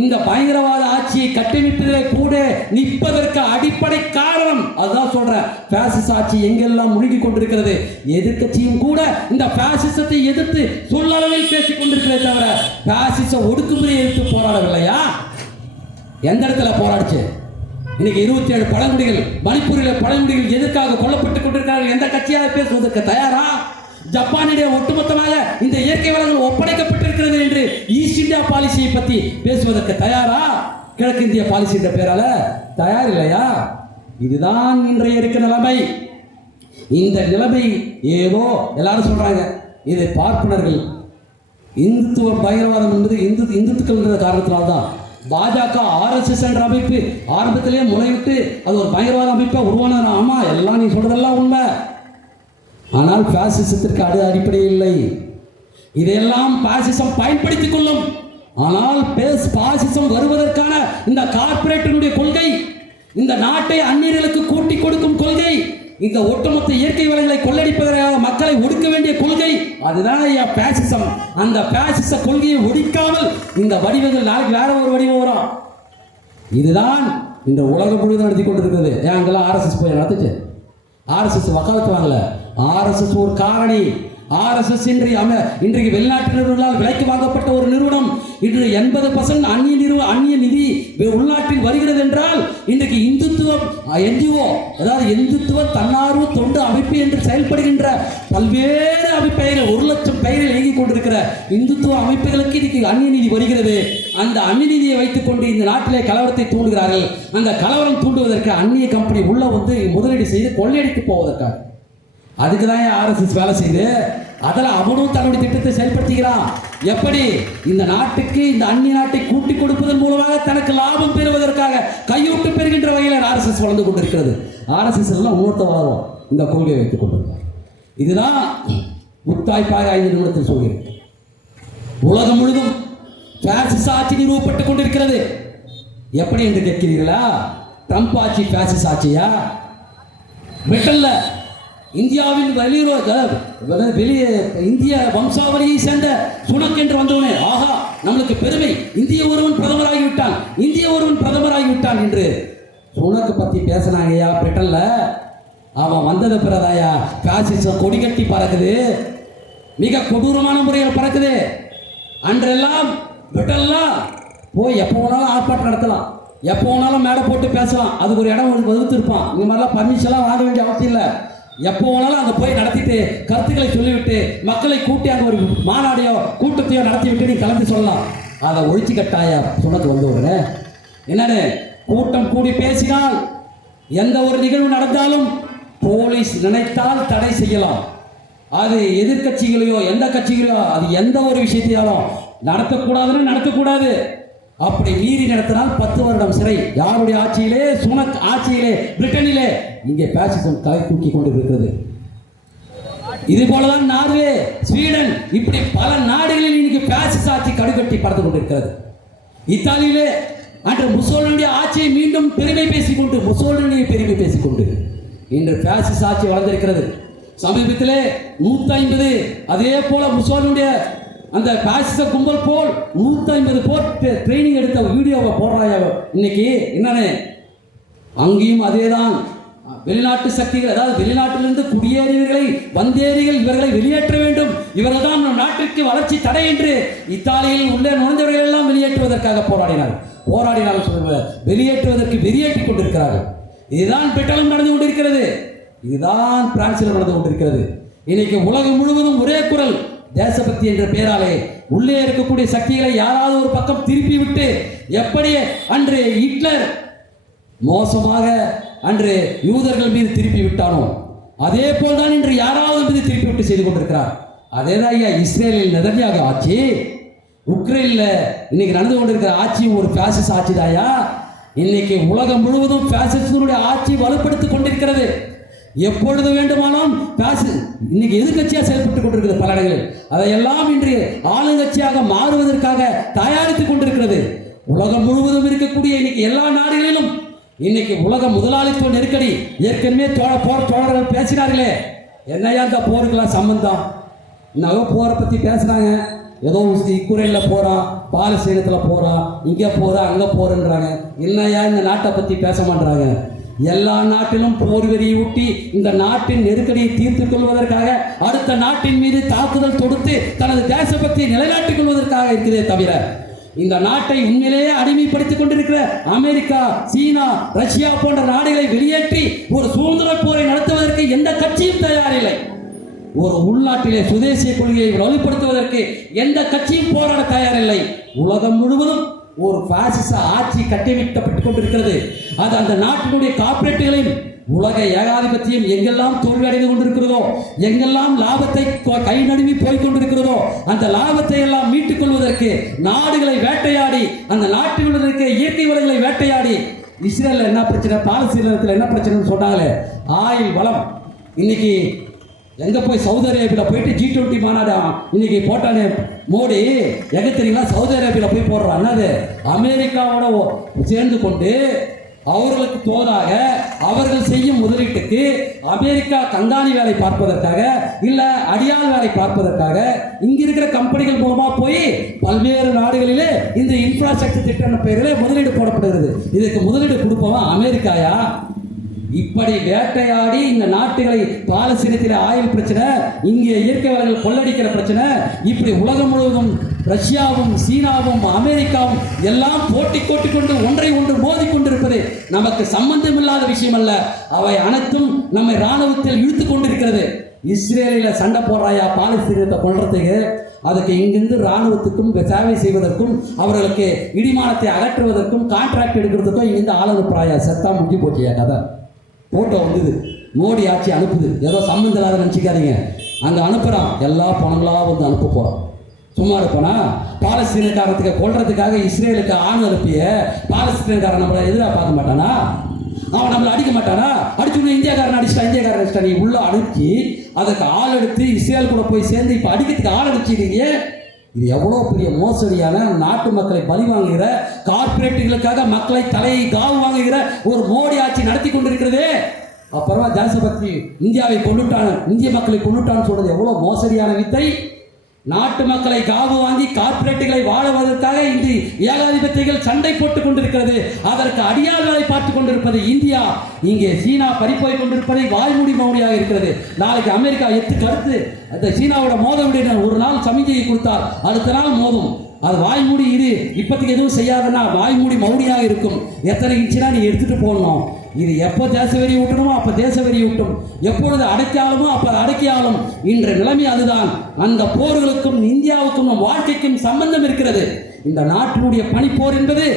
இந்த பயங்கரவாத ஆட்சியை கட்டமைப்பதிலே கூட நிற்பதற்கு அடிப்படை காரணம். அதுதான் சொல்றேன், பாசிச ஆட்சி எங்கெல்லாம் முழுகி கொண்டிருக்கிறது. எதிர்க்கட்சியும் கூட இந்த பாசிசத்தை எதிர்த்து சொல்லளவில் பேசிக் கொண்டிருக்கிறதே தவிர பாசிச ஒடுக்குமுறையை எதிர்த்து போராடவில்லையா? எந்த இடத்துல போராடுச்சு? இன்னைக்கு 27 பழங்குடிகள், மணிப்பூரில் பழங்குடிகள் எதற்காக கொல்லப்பட்டுக் கொண்டிருக்கிறார்கள்? எந்த கட்சியாக பேசுவதற்கு தயாரா? ஜப்பானிடையே ஒட்டுமொத்தமாக இந்த இயற்கை வளங்கள் ஒப்படைக்கப்பட்டிருக்கிறது என்று ஈஸ்ட் இந்தியா பாலிசியை பற்றி பேசுவதற்கு தயாரா? கிழக்கு இந்திய பாலிசி என்ற பெயரால தயார் இல்லையா? இதுதான் இன்றைய இருக்கிற நிலைமை. இந்த நிலைமை ஏதோ எல்லாரும் சொல்றாங்க, இதை பார்ப்பனர்கள் இந்துத்துவ பயங்கரவாதம் என்பது இந்துத்துக்கள் என்ற காரணத்தினால்தான் பாஜக RSS என்ற அமைப்பு ஆரம்பத்திலேயே முளைவிட்டு அது ஒரு பயங்கரவாத அமைப்பாக உருவானது. ஆமா, எல்லாம் நீ சொல்றதெல்லாம் உண்மை. ஆனால் பாசிசத்திற்கு அடிப்படை இல்லை. இதையெல்லாம் பாசிசம் பயன்படுத்திக் கொள்ளும். ஆனால் பாசிசம் வருவதற்கான இந்த கார்ப்பரேட்டினுடைய கொள்கை, இந்த நாட்டை அந்நியர்களுக்கு கூட்டி கொடுக்கும் கொள்கை, இந்த ஒட்டுமொத்த இயற்கை வளங்களை கொள்ளடிப்பதற்காக மக்களை ஒடுக்க வேண்டிய கொள்கை, அதுதான் பாசிசம். அந்த பாசிச கொள்கையை ஒழிக்காமல் இந்த வடிவங்கள் நாளைக்கு வேற ஒரு வடிவம் வரும். இதுதான் இந்த உலகம் முழுவதும் நடத்தி கொண்டிருக்கிறது. ஏன் அங்கெல்லாம் RSS போய் நடத்துச்சு? RSS வக்காலத்து வாங்கல. RSS ஒரு காரணி. RSS இன்றைக்கு வெளிநாட்டு நிறுவனங்களால் விலைக்கு வாங்கப்பட்ட ஒரு நிறுவனம். இன்று 80% அந்நிய நிதி உள்நாட்டில் வருகிறது என்றால் இன்றைக்கு இந்துத்துவம் NGO, அதாவது இந்துத்துவ தன்னார்வ தொண்டு அமைப்பு என்று செயல்படுகின்ற பல்வேறு அமைப்புகள் 1 லட்சம் பெயரில் இயங்கிக் கொண்டிருக்கிற இந்துத்துவ அமைப்புகளுக்கு இன்னைக்கு அந்நிய நிதி வருகிறது. அந்த அந்நிய நிதியை வைத்துக் கொண்டு இந்த நாட்டிலே கலவரத்தை தூண்டுகிறார்கள். அந்த கலவரம் தூண்டுவதற்கு அந்நிய கம்பெனி உள்ள வந்து முதலீடு செய்து கொள்ளையடித்து போவதற்காக. அதுக்கு தான் RSS வேலை செய்து அதில் அவனும் தன்னுடைய திட்டத்தை செயல்படுத்துகிறான். எப்படி? இந்த நாட்டுக்கு இந்த அந்நிய நாட்டை கூட்டி கொடுப்பதன் மூலமாக தனக்கு லாபம் பெறுவதற்காக கையூட்டு பெறுகின்ற வகையில் RSS வளர்ந்து கொண்டிருக்கிறது. RSS எல்லாம் இன்னொருத்த வளரும் இந்த கொள்கையை வைத்துக் கொண்டிருக்கிறார். இதுதான் முத்தாய்ப்பாக 5 நிமிடத்தில் சொல்கிறேன். உலகம் முழுதும் பாசிச ஆட்சி நிறுவப்பட்டுக் கொண்டிருக்கிறது. எப்படி என்று கேட்கிறீர்களா? ட்ரம்ப் ஆட்சி பாசிச ஆட்சியா? பிரிட்டன்ல இந்தியாவின் வெளியே இந்திய வம்சாவளியை சேர்ந்த சுனக் என்று வந்தவனே, ஆஹா நம்மளுக்கு பெருமை, இந்திய ஒருவன் பிரதமராகிவிட்டான், இந்திய ஒருவன் பிரதமராகிவிட்டான் என்று சுனக்கு பற்றி பேசினாங்கய்யா பிரிட்டன்ல. அவன் வந்தது பிறதாயா பாசிசம் கொடி கட்டி பறக்குது, மிக கொடூரமான முறையில் பறக்குது. அன்றெல்லாம் பிரிட்டன்லாம் போய் எப்போ வேணாலும் ஆர்ப்பாட்டம் நடத்தலாம், எப்போ வேணாலும் மேடை போட்டு பேசலாம், அதுக்கு ஒரு இடம் வகுத்திருப்பான். இந்த மாதிரிலாம் பர்மிஷன்லாம் வாங்க வேண்டிய அவசியம் இல்லை. எப்போ வேணாலும் அங்கே போய் நடத்திட்டு கருத்துக்களை சொல்லிவிட்டு மக்களை கூட்டி அங்கே ஒரு மாநாடையோ கூட்டத்தையோ நடத்திவிட்டு நீ கலந்து சொல்லலாம். அதை ஒழிச்சு கட்டாயா சொன்னது வந்து உடனே என்னன்னு கூட்டம் கூடி பேசினால் எந்த ஒரு நிகழ்வு நடந்தாலும் போலீஸ் நினைத்தால் தடை செய்யலாம். அது எதிர்கட்சிகளையோ எந்த கட்சிகளையோ அது எந்த ஒரு விஷயத்தையாலும் நடத்தக்கூடாதுன்னு நடத்தக்கூடாது. அப்படி மீறி நடத்தினால் 10 வருடம் சிறை. யாருடைய ஆட்சியிலே? சுனக் ஆட்சியிலே, பிரிட்டனிலே. இங்கே பாசிசம் தலை தூக்கி கொண்டிருக்கிறது. இது போலதான் நார்வே, ஸ்வீடன், இப்படி பல நாடுகளில் இன்னைக்கு பாசிச ஆட்சி கடுகட்டி பறந்து கொண்டிருக்கிறது. இத்தாலியிலே அன்று முசோலினியுடைய ஆட்சியை மீண்டும் பெருமை பேசிக்கொண்டு இன்று பாசிச ஆட்சி வளர்ந்திருக்கிறது. சமீபத்திலே 150 அதே போல முசோலினியுடைய அந்த பாசிச கும்பல் போல் 150 போர் ட்ரைனிங் எடுத்த வீடியோவை போடுறாங்க. இன்னைக்கு என்னன்னு அங்கேயும் அதேதான். வெளிநாட்டு சக்திகள், அதாவது வெளிநாட்டிலிருந்து குடியேறியவர்களை வந்தேறிகள் இவர்களை வெளியேற்ற வேண்டும், இவர்கள் தான் நாட்டிற்கு வளர்ச்சி தடை என்று இத்தாலியில் உள்ளே நுழைந்தவர்கள் எல்லாம் வெளியேற்றுவதற்காக போராடினார்கள் சொல்லுவாங்க. வெளியேற்றுவதற்கு வெளியேற்றிக் கொண்டிருக்கிறார்கள். இதுதான் பிரிட்டனில் நடந்து கொண்டிருக்கிறது. இதுதான் பிரான்சில் நடந்து கொண்டிருக்கிறது. இன்னைக்கு உலகம் முழுவதும் ஒரே குரல், தேசபக்தி என்ற பெயராலே உள்ளே இருக்கக்கூடிய சக்திகளை யாராவது ஒரு பக்கம் திருப்பி விட்டு, எப்படி அன்று ஹிட்லர் மோசமாக அன்று யூதர்கள் மீது திருப்பி விட்டானோ அதே போல்தான் இன்று யாராவது மீது திருப்பி விட்டு செய்து கொண்டிருக்கிறார். அதேதான் ஐயா இஸ்ரேலில் நெதன்யாகு ஆட்சி, உக்ரைனில் இன்னைக்கு நடந்து கொண்டிருக்கிற ஆட்சியும் ஒரு பாசிச ஆட்சி தாயா. இன்னைக்கு உலகம் முழுவதும் பாசிசத்தினுடைய ஆட்சி வலுப்படுத்திக் கொண்டிருக்கிறது. எப்பொழுது வேண்டுமானாலும் இன்னைக்கு எதிர்கட்சியாக செயல்பட்டுக் கொண்டிருக்கிறது பல இடங்களில். அதையெல்லாம் இன்று ஆளுங்கட்சியாக மாறுவதற்காக தயாரித்துக் கொண்டிருக்கிறது. உலகம் முழுவதும் இருக்கக்கூடிய இன்னைக்கு எல்லா நாடுகளிலும் இன்னைக்கு உலக முதலாளித்துவ நெருக்கடி. ஏற்கனவே தோழர்கள் பேசினார்களே, என்னையா இந்த போருக்கெல்லாம் சம்பந்தம்? இன்னும் போரை பற்றி பேசுகிறாங்க. ஏதோ யுக்ரைனில் போகிறான், பாலஸ்தீனத்தில் போகிறான், இங்கே போகிறான், அங்கே போகிறேன்றாங்க. என்னையா இந்த நாட்டை பற்றி பேச மாட்டாங்க? எல்லா நாட்டிலும் போர் வெறியை ஊட்டி இந்த நாட்டின் நெருக்கடியை தீர்த்துக் கொள்வதற்காக அடுத்த நாட்டின் மீது தாக்குதல் தொடுத்து தனது தேசபக்தியை நிலைநாட்டிக் கொள்வதற்காக இருக்கிறதே தவிர இந்த நாட்டை உண்மையிலேயே அடிமைப்படுத்திக் கொண்டிருக்கிற அமெரிக்கா, சீனா, ரஷ்யா போன்ற நாடுகளை வெளியேற்றி ஒரு சுதந்திர போரை நடத்துவதற்கு எந்த கட்சியும் தயாரில்லை. ஒரு உள்நாட்டிலே சுதேசிய கொள்கையை வலுப்படுத்துவதற்கு எந்த கட்சியும் போராட தயாரில்லை. உலகம் முழுவதும் ஒரு பாசிச ஆட்சி கட்டமைக்கப்பட்டுக் கொண்டிருக்கிறது. அது அந்த நாட்டினுடைய கார்ப்பரேட்டுகளின் உலக ஏகாதிபத்தியம் எங்கெல்லாம் தோல்வி அடைந்து கொண்டிருக்கிறதோ, எங்கெல்லாம் லாபத்தை கை நழுவி போய் கொண்டிருக்கிறதோ, அந்த லாபத்தை எல்லாம் மீட்டுக் கொள்வதற்கு நாடுகளை வேட்டையாடி, அந்த நாட்டில் இருக்க இயற்கை வளங்களை வேட்டையாடி, இஸ்ரேலில் என்ன பிரச்சனை, பாலஸ்தீனத்தில் என்ன பிரச்சனைன்னு சொன்னாங்களே, ஆயில் வளம். இன்னைக்கு எங்க போய் சவுதி அரேபியாவில் போயிட்டு G20 மாநாடு இன்னைக்கு போட்டானே மோடி, எங்க தெரியுங்களா? சவுதி அரேபியாவில் போய் போடுறான். என்னது? அமெரிக்காவோட சேர்ந்து கொண்டு அவர்களுக்கு தோதாக அவர்கள் செய்யும் முதலீட்டுக்கு அமெரிக்கா கண்காணி வேலை பார்ப்பதற்காக இல்ல அடியாள் வேலை பார்ப்பதற்காக இங்க இருக்கிற கம்பெனிகள் மூலமா போய் பல்வேறு நாடுகளிலே இந்த இன்ஃப்ராஸ்ட்ரக்சர் திட்ட பெயரிலே முதலீடு போடப்படுகிறது. இதுக்கு முதலீடு கொடுப்பவன் அமெரிக்காயா? இப்படி வேட்டையாடி இந்த நாட்டுகளை, பாலஸ்தீனத்தில் ஆயில் பிரச்சனை, இங்கே இயற்கை வளங்கள் கொள்ளடிக்கிற பிரச்சனை, இப்படி உலகம் முழுவதும் ரஷ்யாவும் சீனாவும் அமெரிக்காவும் எல்லாம் போட்டி கொண்டு ஒன்றை ஒன்று மோதி கொண்டிருப்பது நமக்கு சம்பந்தமில்லாத விஷயம் அல்ல. அவை அனைத்தும் நம்மை இராணுவத்தில் இழுத்து கொண்டிருக்கிறது. இஸ்ரேலில் சண்டை போடுறாயா பாலஸ்தீனத்தை கொள்றதுக்கு? அதுக்கு இங்கிருந்து இராணுவத்துக்கும் சேவை செய்வதற்கும் அவர்களுக்கு இடிமானத்தை அகற்றுவதற்கும் கான்ட்ராக்ட் எடுக்கிறதுக்கும் இங்கிருந்து ஆள் அனுப்புறாயா? செத்தா முடிஞ்சு போட்டியா கதை. போட்டோ வந்தது, மோடி ஆட்சி அனுப்புது, ஏதோ சம்மந்தம் இல்லாத நினச்சிக்காதீங்க. அங்கே அனுப்புகிறான், எல்லா பணங்களாக வந்து அனுப்ப போகிறான். சும்மா இருப்பானா? பாலஸ்தீனக்காரத்துக்கு கொள்றதுக்காக இஸ்ரேலுக்கு ஆண் அனுப்பிய பாலஸ்தீனக்காரன் நம்மளை எதிராக பார்க்க மாட்டானா? அவன் நம்மளை அடிக்க மாட்டானா? அடிச்சுன்னு இந்தியாக்காரன் அடிச்சிட்டா நீ உள்ள அனுப்பி அதுக்கு ஆள் எடுத்து இஸ்ரேல் கூட போய் சேர்ந்து இப்போ அடிக்கிறதுக்கு ஆள் அனுப்பிச்சிருக்கீங்க. இது எவ்வளோ பெரிய மோசடியான, நாட்டு மக்களை பலி வாங்குகிற, கார்பரேட்டுகளுக்காக மக்களை தலையை காவு வாங்குகிற ஒரு மோடி ஆட்சி நடத்தி கொண்டிருக்கிறதே. அப்புறமா தேசபக்தி இந்தியாவை கொண்டுட்டான், இந்திய மக்களை கொண்டுட்டான்னு சொல்றது எவ்வளோ மோசடியான வித்தை. நாட்டு மக்களை காவு வாங்கி கார்பரேட்டுகளை வாழுவதற்காக இன்று ஏகாதிபத்தியங்கள் சண்டை போட்டுக் கொண்டிருக்கிறது. அதற்கு அடியாள் வேலை பார்த்துக் கொண்டிருப்பது இந்தியா. இங்கே சீனா பறிப்போய் கொண்டிருப்பதை வாய்மூடி மௌனியாக இருக்கிறது. நாளைக்கு அமெரிக்கா கருத்து அந்த சீனாவோட மோத விட ஒரு நாள் சமிஞ்சையை கொடுத்தார், அடுத்த நாள் மோதும். அது வாய்மூடி இரு, இப்போதைக்கு எதுவும் செய்யாதுன்னா வாய்மூடி மௌனியாக இருக்கும். எத்தனை இன்ச்சுனா நீ எடுத்துட்டு போடணும். இது எப்போ தேச வெறி ஊட்டணுமோ அப்போ தேச வெறி ஊட்டும், எப்பொழுது அடக்கியாலுமோ அப்போ அடக்கியாலும். இன்ற நிலைமை அதுதான். அந்த போர்களுக்கும் இந்தியாவுக்கும் நம் வாழ்க்கைக்கும் சம்பந்தம் இருக்கிறது. இந்த நாட்டினுடைய பனிப்போர் என்பது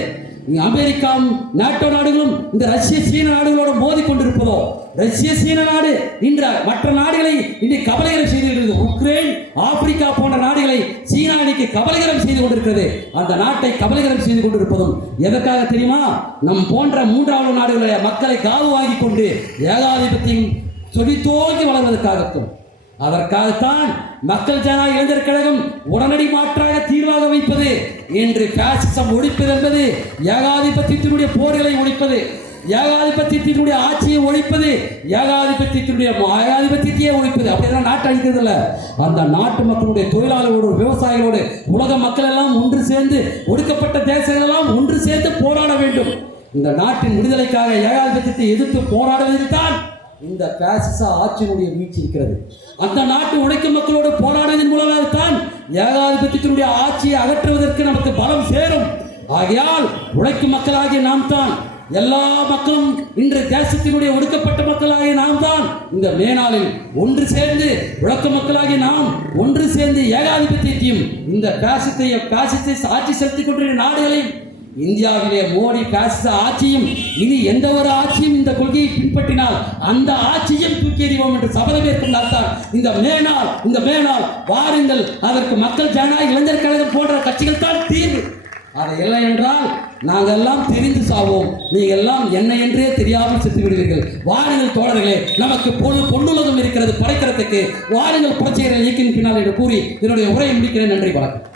அமெரிக்காவும் நேட்டோ நாடுகளும் இந்த ரஷ்ய சீன நாடுகளோடு மோதி கொண்டிருப்பதோ, ரஷ்ய சீன நாடு இன்ற மற்ற நாடுகளை இன்றைக்கு கபலீகரம் செய்து, உக்ரைன், ஆப்பிரிக்கா போன்ற நாடுகளை சீனா இன்னைக்கு கபலீகரம் செய்து கொண்டிருக்கிறது. அந்த நாட்டை கபலீகரம் செய்து கொண்டிருப்பதும் எதற்காக தெரியுமா? நம் போன்ற மூன்றாவது நாடுகளை மக்களை காவு வாங்கி கொண்டு ஏகாதிபத்தியம் சொலித்தோங்கி வளர்வதற்காகட்டும். அதற்காகத்தான் மக்கள் ஜனநாயக இளைஞர் கழகம் உடனடி மாற்றாக தீர்வாக வைப்பது என்று பாசிசம் ஒழிப்பது என்பது ஏகாதிபத்தியத்தினுடைய போர்களை ஒழிப்பது, ஏகாதிபத்தியத்தினுடைய ஆட்சியை ஒழிப்பது, ஏகாதிபத்தியத்தையே ஒழிப்பது. அப்படிதான் நாட்டை அழிக்கிறது இல்லை. அந்த நாட்டு மக்களுடைய தொழிலாளர்களோடு, விவசாயிகளோடு, உலக மக்கள் எல்லாம் ஒன்று சேர்ந்து, ஒடுக்கப்பட்ட தேசங்கள் எல்லாம் ஒன்று சேர்ந்து போராட வேண்டும். இந்த நாட்டின் விடுதலைக்காக ஏகாதிபத்தியத்தை எதிர்த்து போராடுவதில் தான் இந்த பாசிச ஆட்சியினுடைய வீழ்ச்சி இருக்கிறது. அந்த நாட்டு உழைக்கும் மக்களோடு போராடுவதன் மூலமாகத்தான் ஏகாதிபத்தியத்தினுடைய ஆட்சியை அகற்றுவதற்கு நமக்கு பலம் சேரும். ஆகையால் உழைக்கும் மக்களாகிய நாம் தான், எல்லா மக்களும் இன்று தேசத்தினுடைய ஒடுக்கப்பட்ட மக்களாகிய நாம் தான் இந்த மேனாளில் ஒன்று சேர்ந்து, உழைக்கும் மக்களாகிய நாம் ஒன்று சேர்ந்து ஏகாதிபத்தியத்தையும் இந்த பாசிசத்தை ஆட்சி செலுத்திக் கொண்டிருக்கிற நாடுகளையும், இந்தியாவிலே மோடி பாசிச ஆட்சியும் இனி எந்த ஒரு ஆட்சியும் இந்த கொள்கையை பின்பற்றினால் அந்த ஆட்சியும் தூக்கி எறிவோம் என்று சபதமேற்கொண்டால் இந்த மேனால் வாருங்கள், அதற்கு மக்கள் ஜனநாயக இளைஞர் கழகம் போன்ற கட்சிகள் தான் தீர்வு. அதை இல்லை என்றால் நாங்கள் எல்லாம் தெரிந்து சாவோம், நீங்கள் எல்லாம் என்ன என்றே தெரியாமல் செத்து விடுவீர்கள். வாருங்கள் தோழர்களே, நமக்கு பொன்னுலகம் இருக்கிறது படைக்கிறதுக்கு. வாருங்கள் புரட்சிகர இயக்கின் பின்னால் என்று கூறி என்னுடைய உரையை முடிக்கிறேன். நன்றி, வணக்கம்.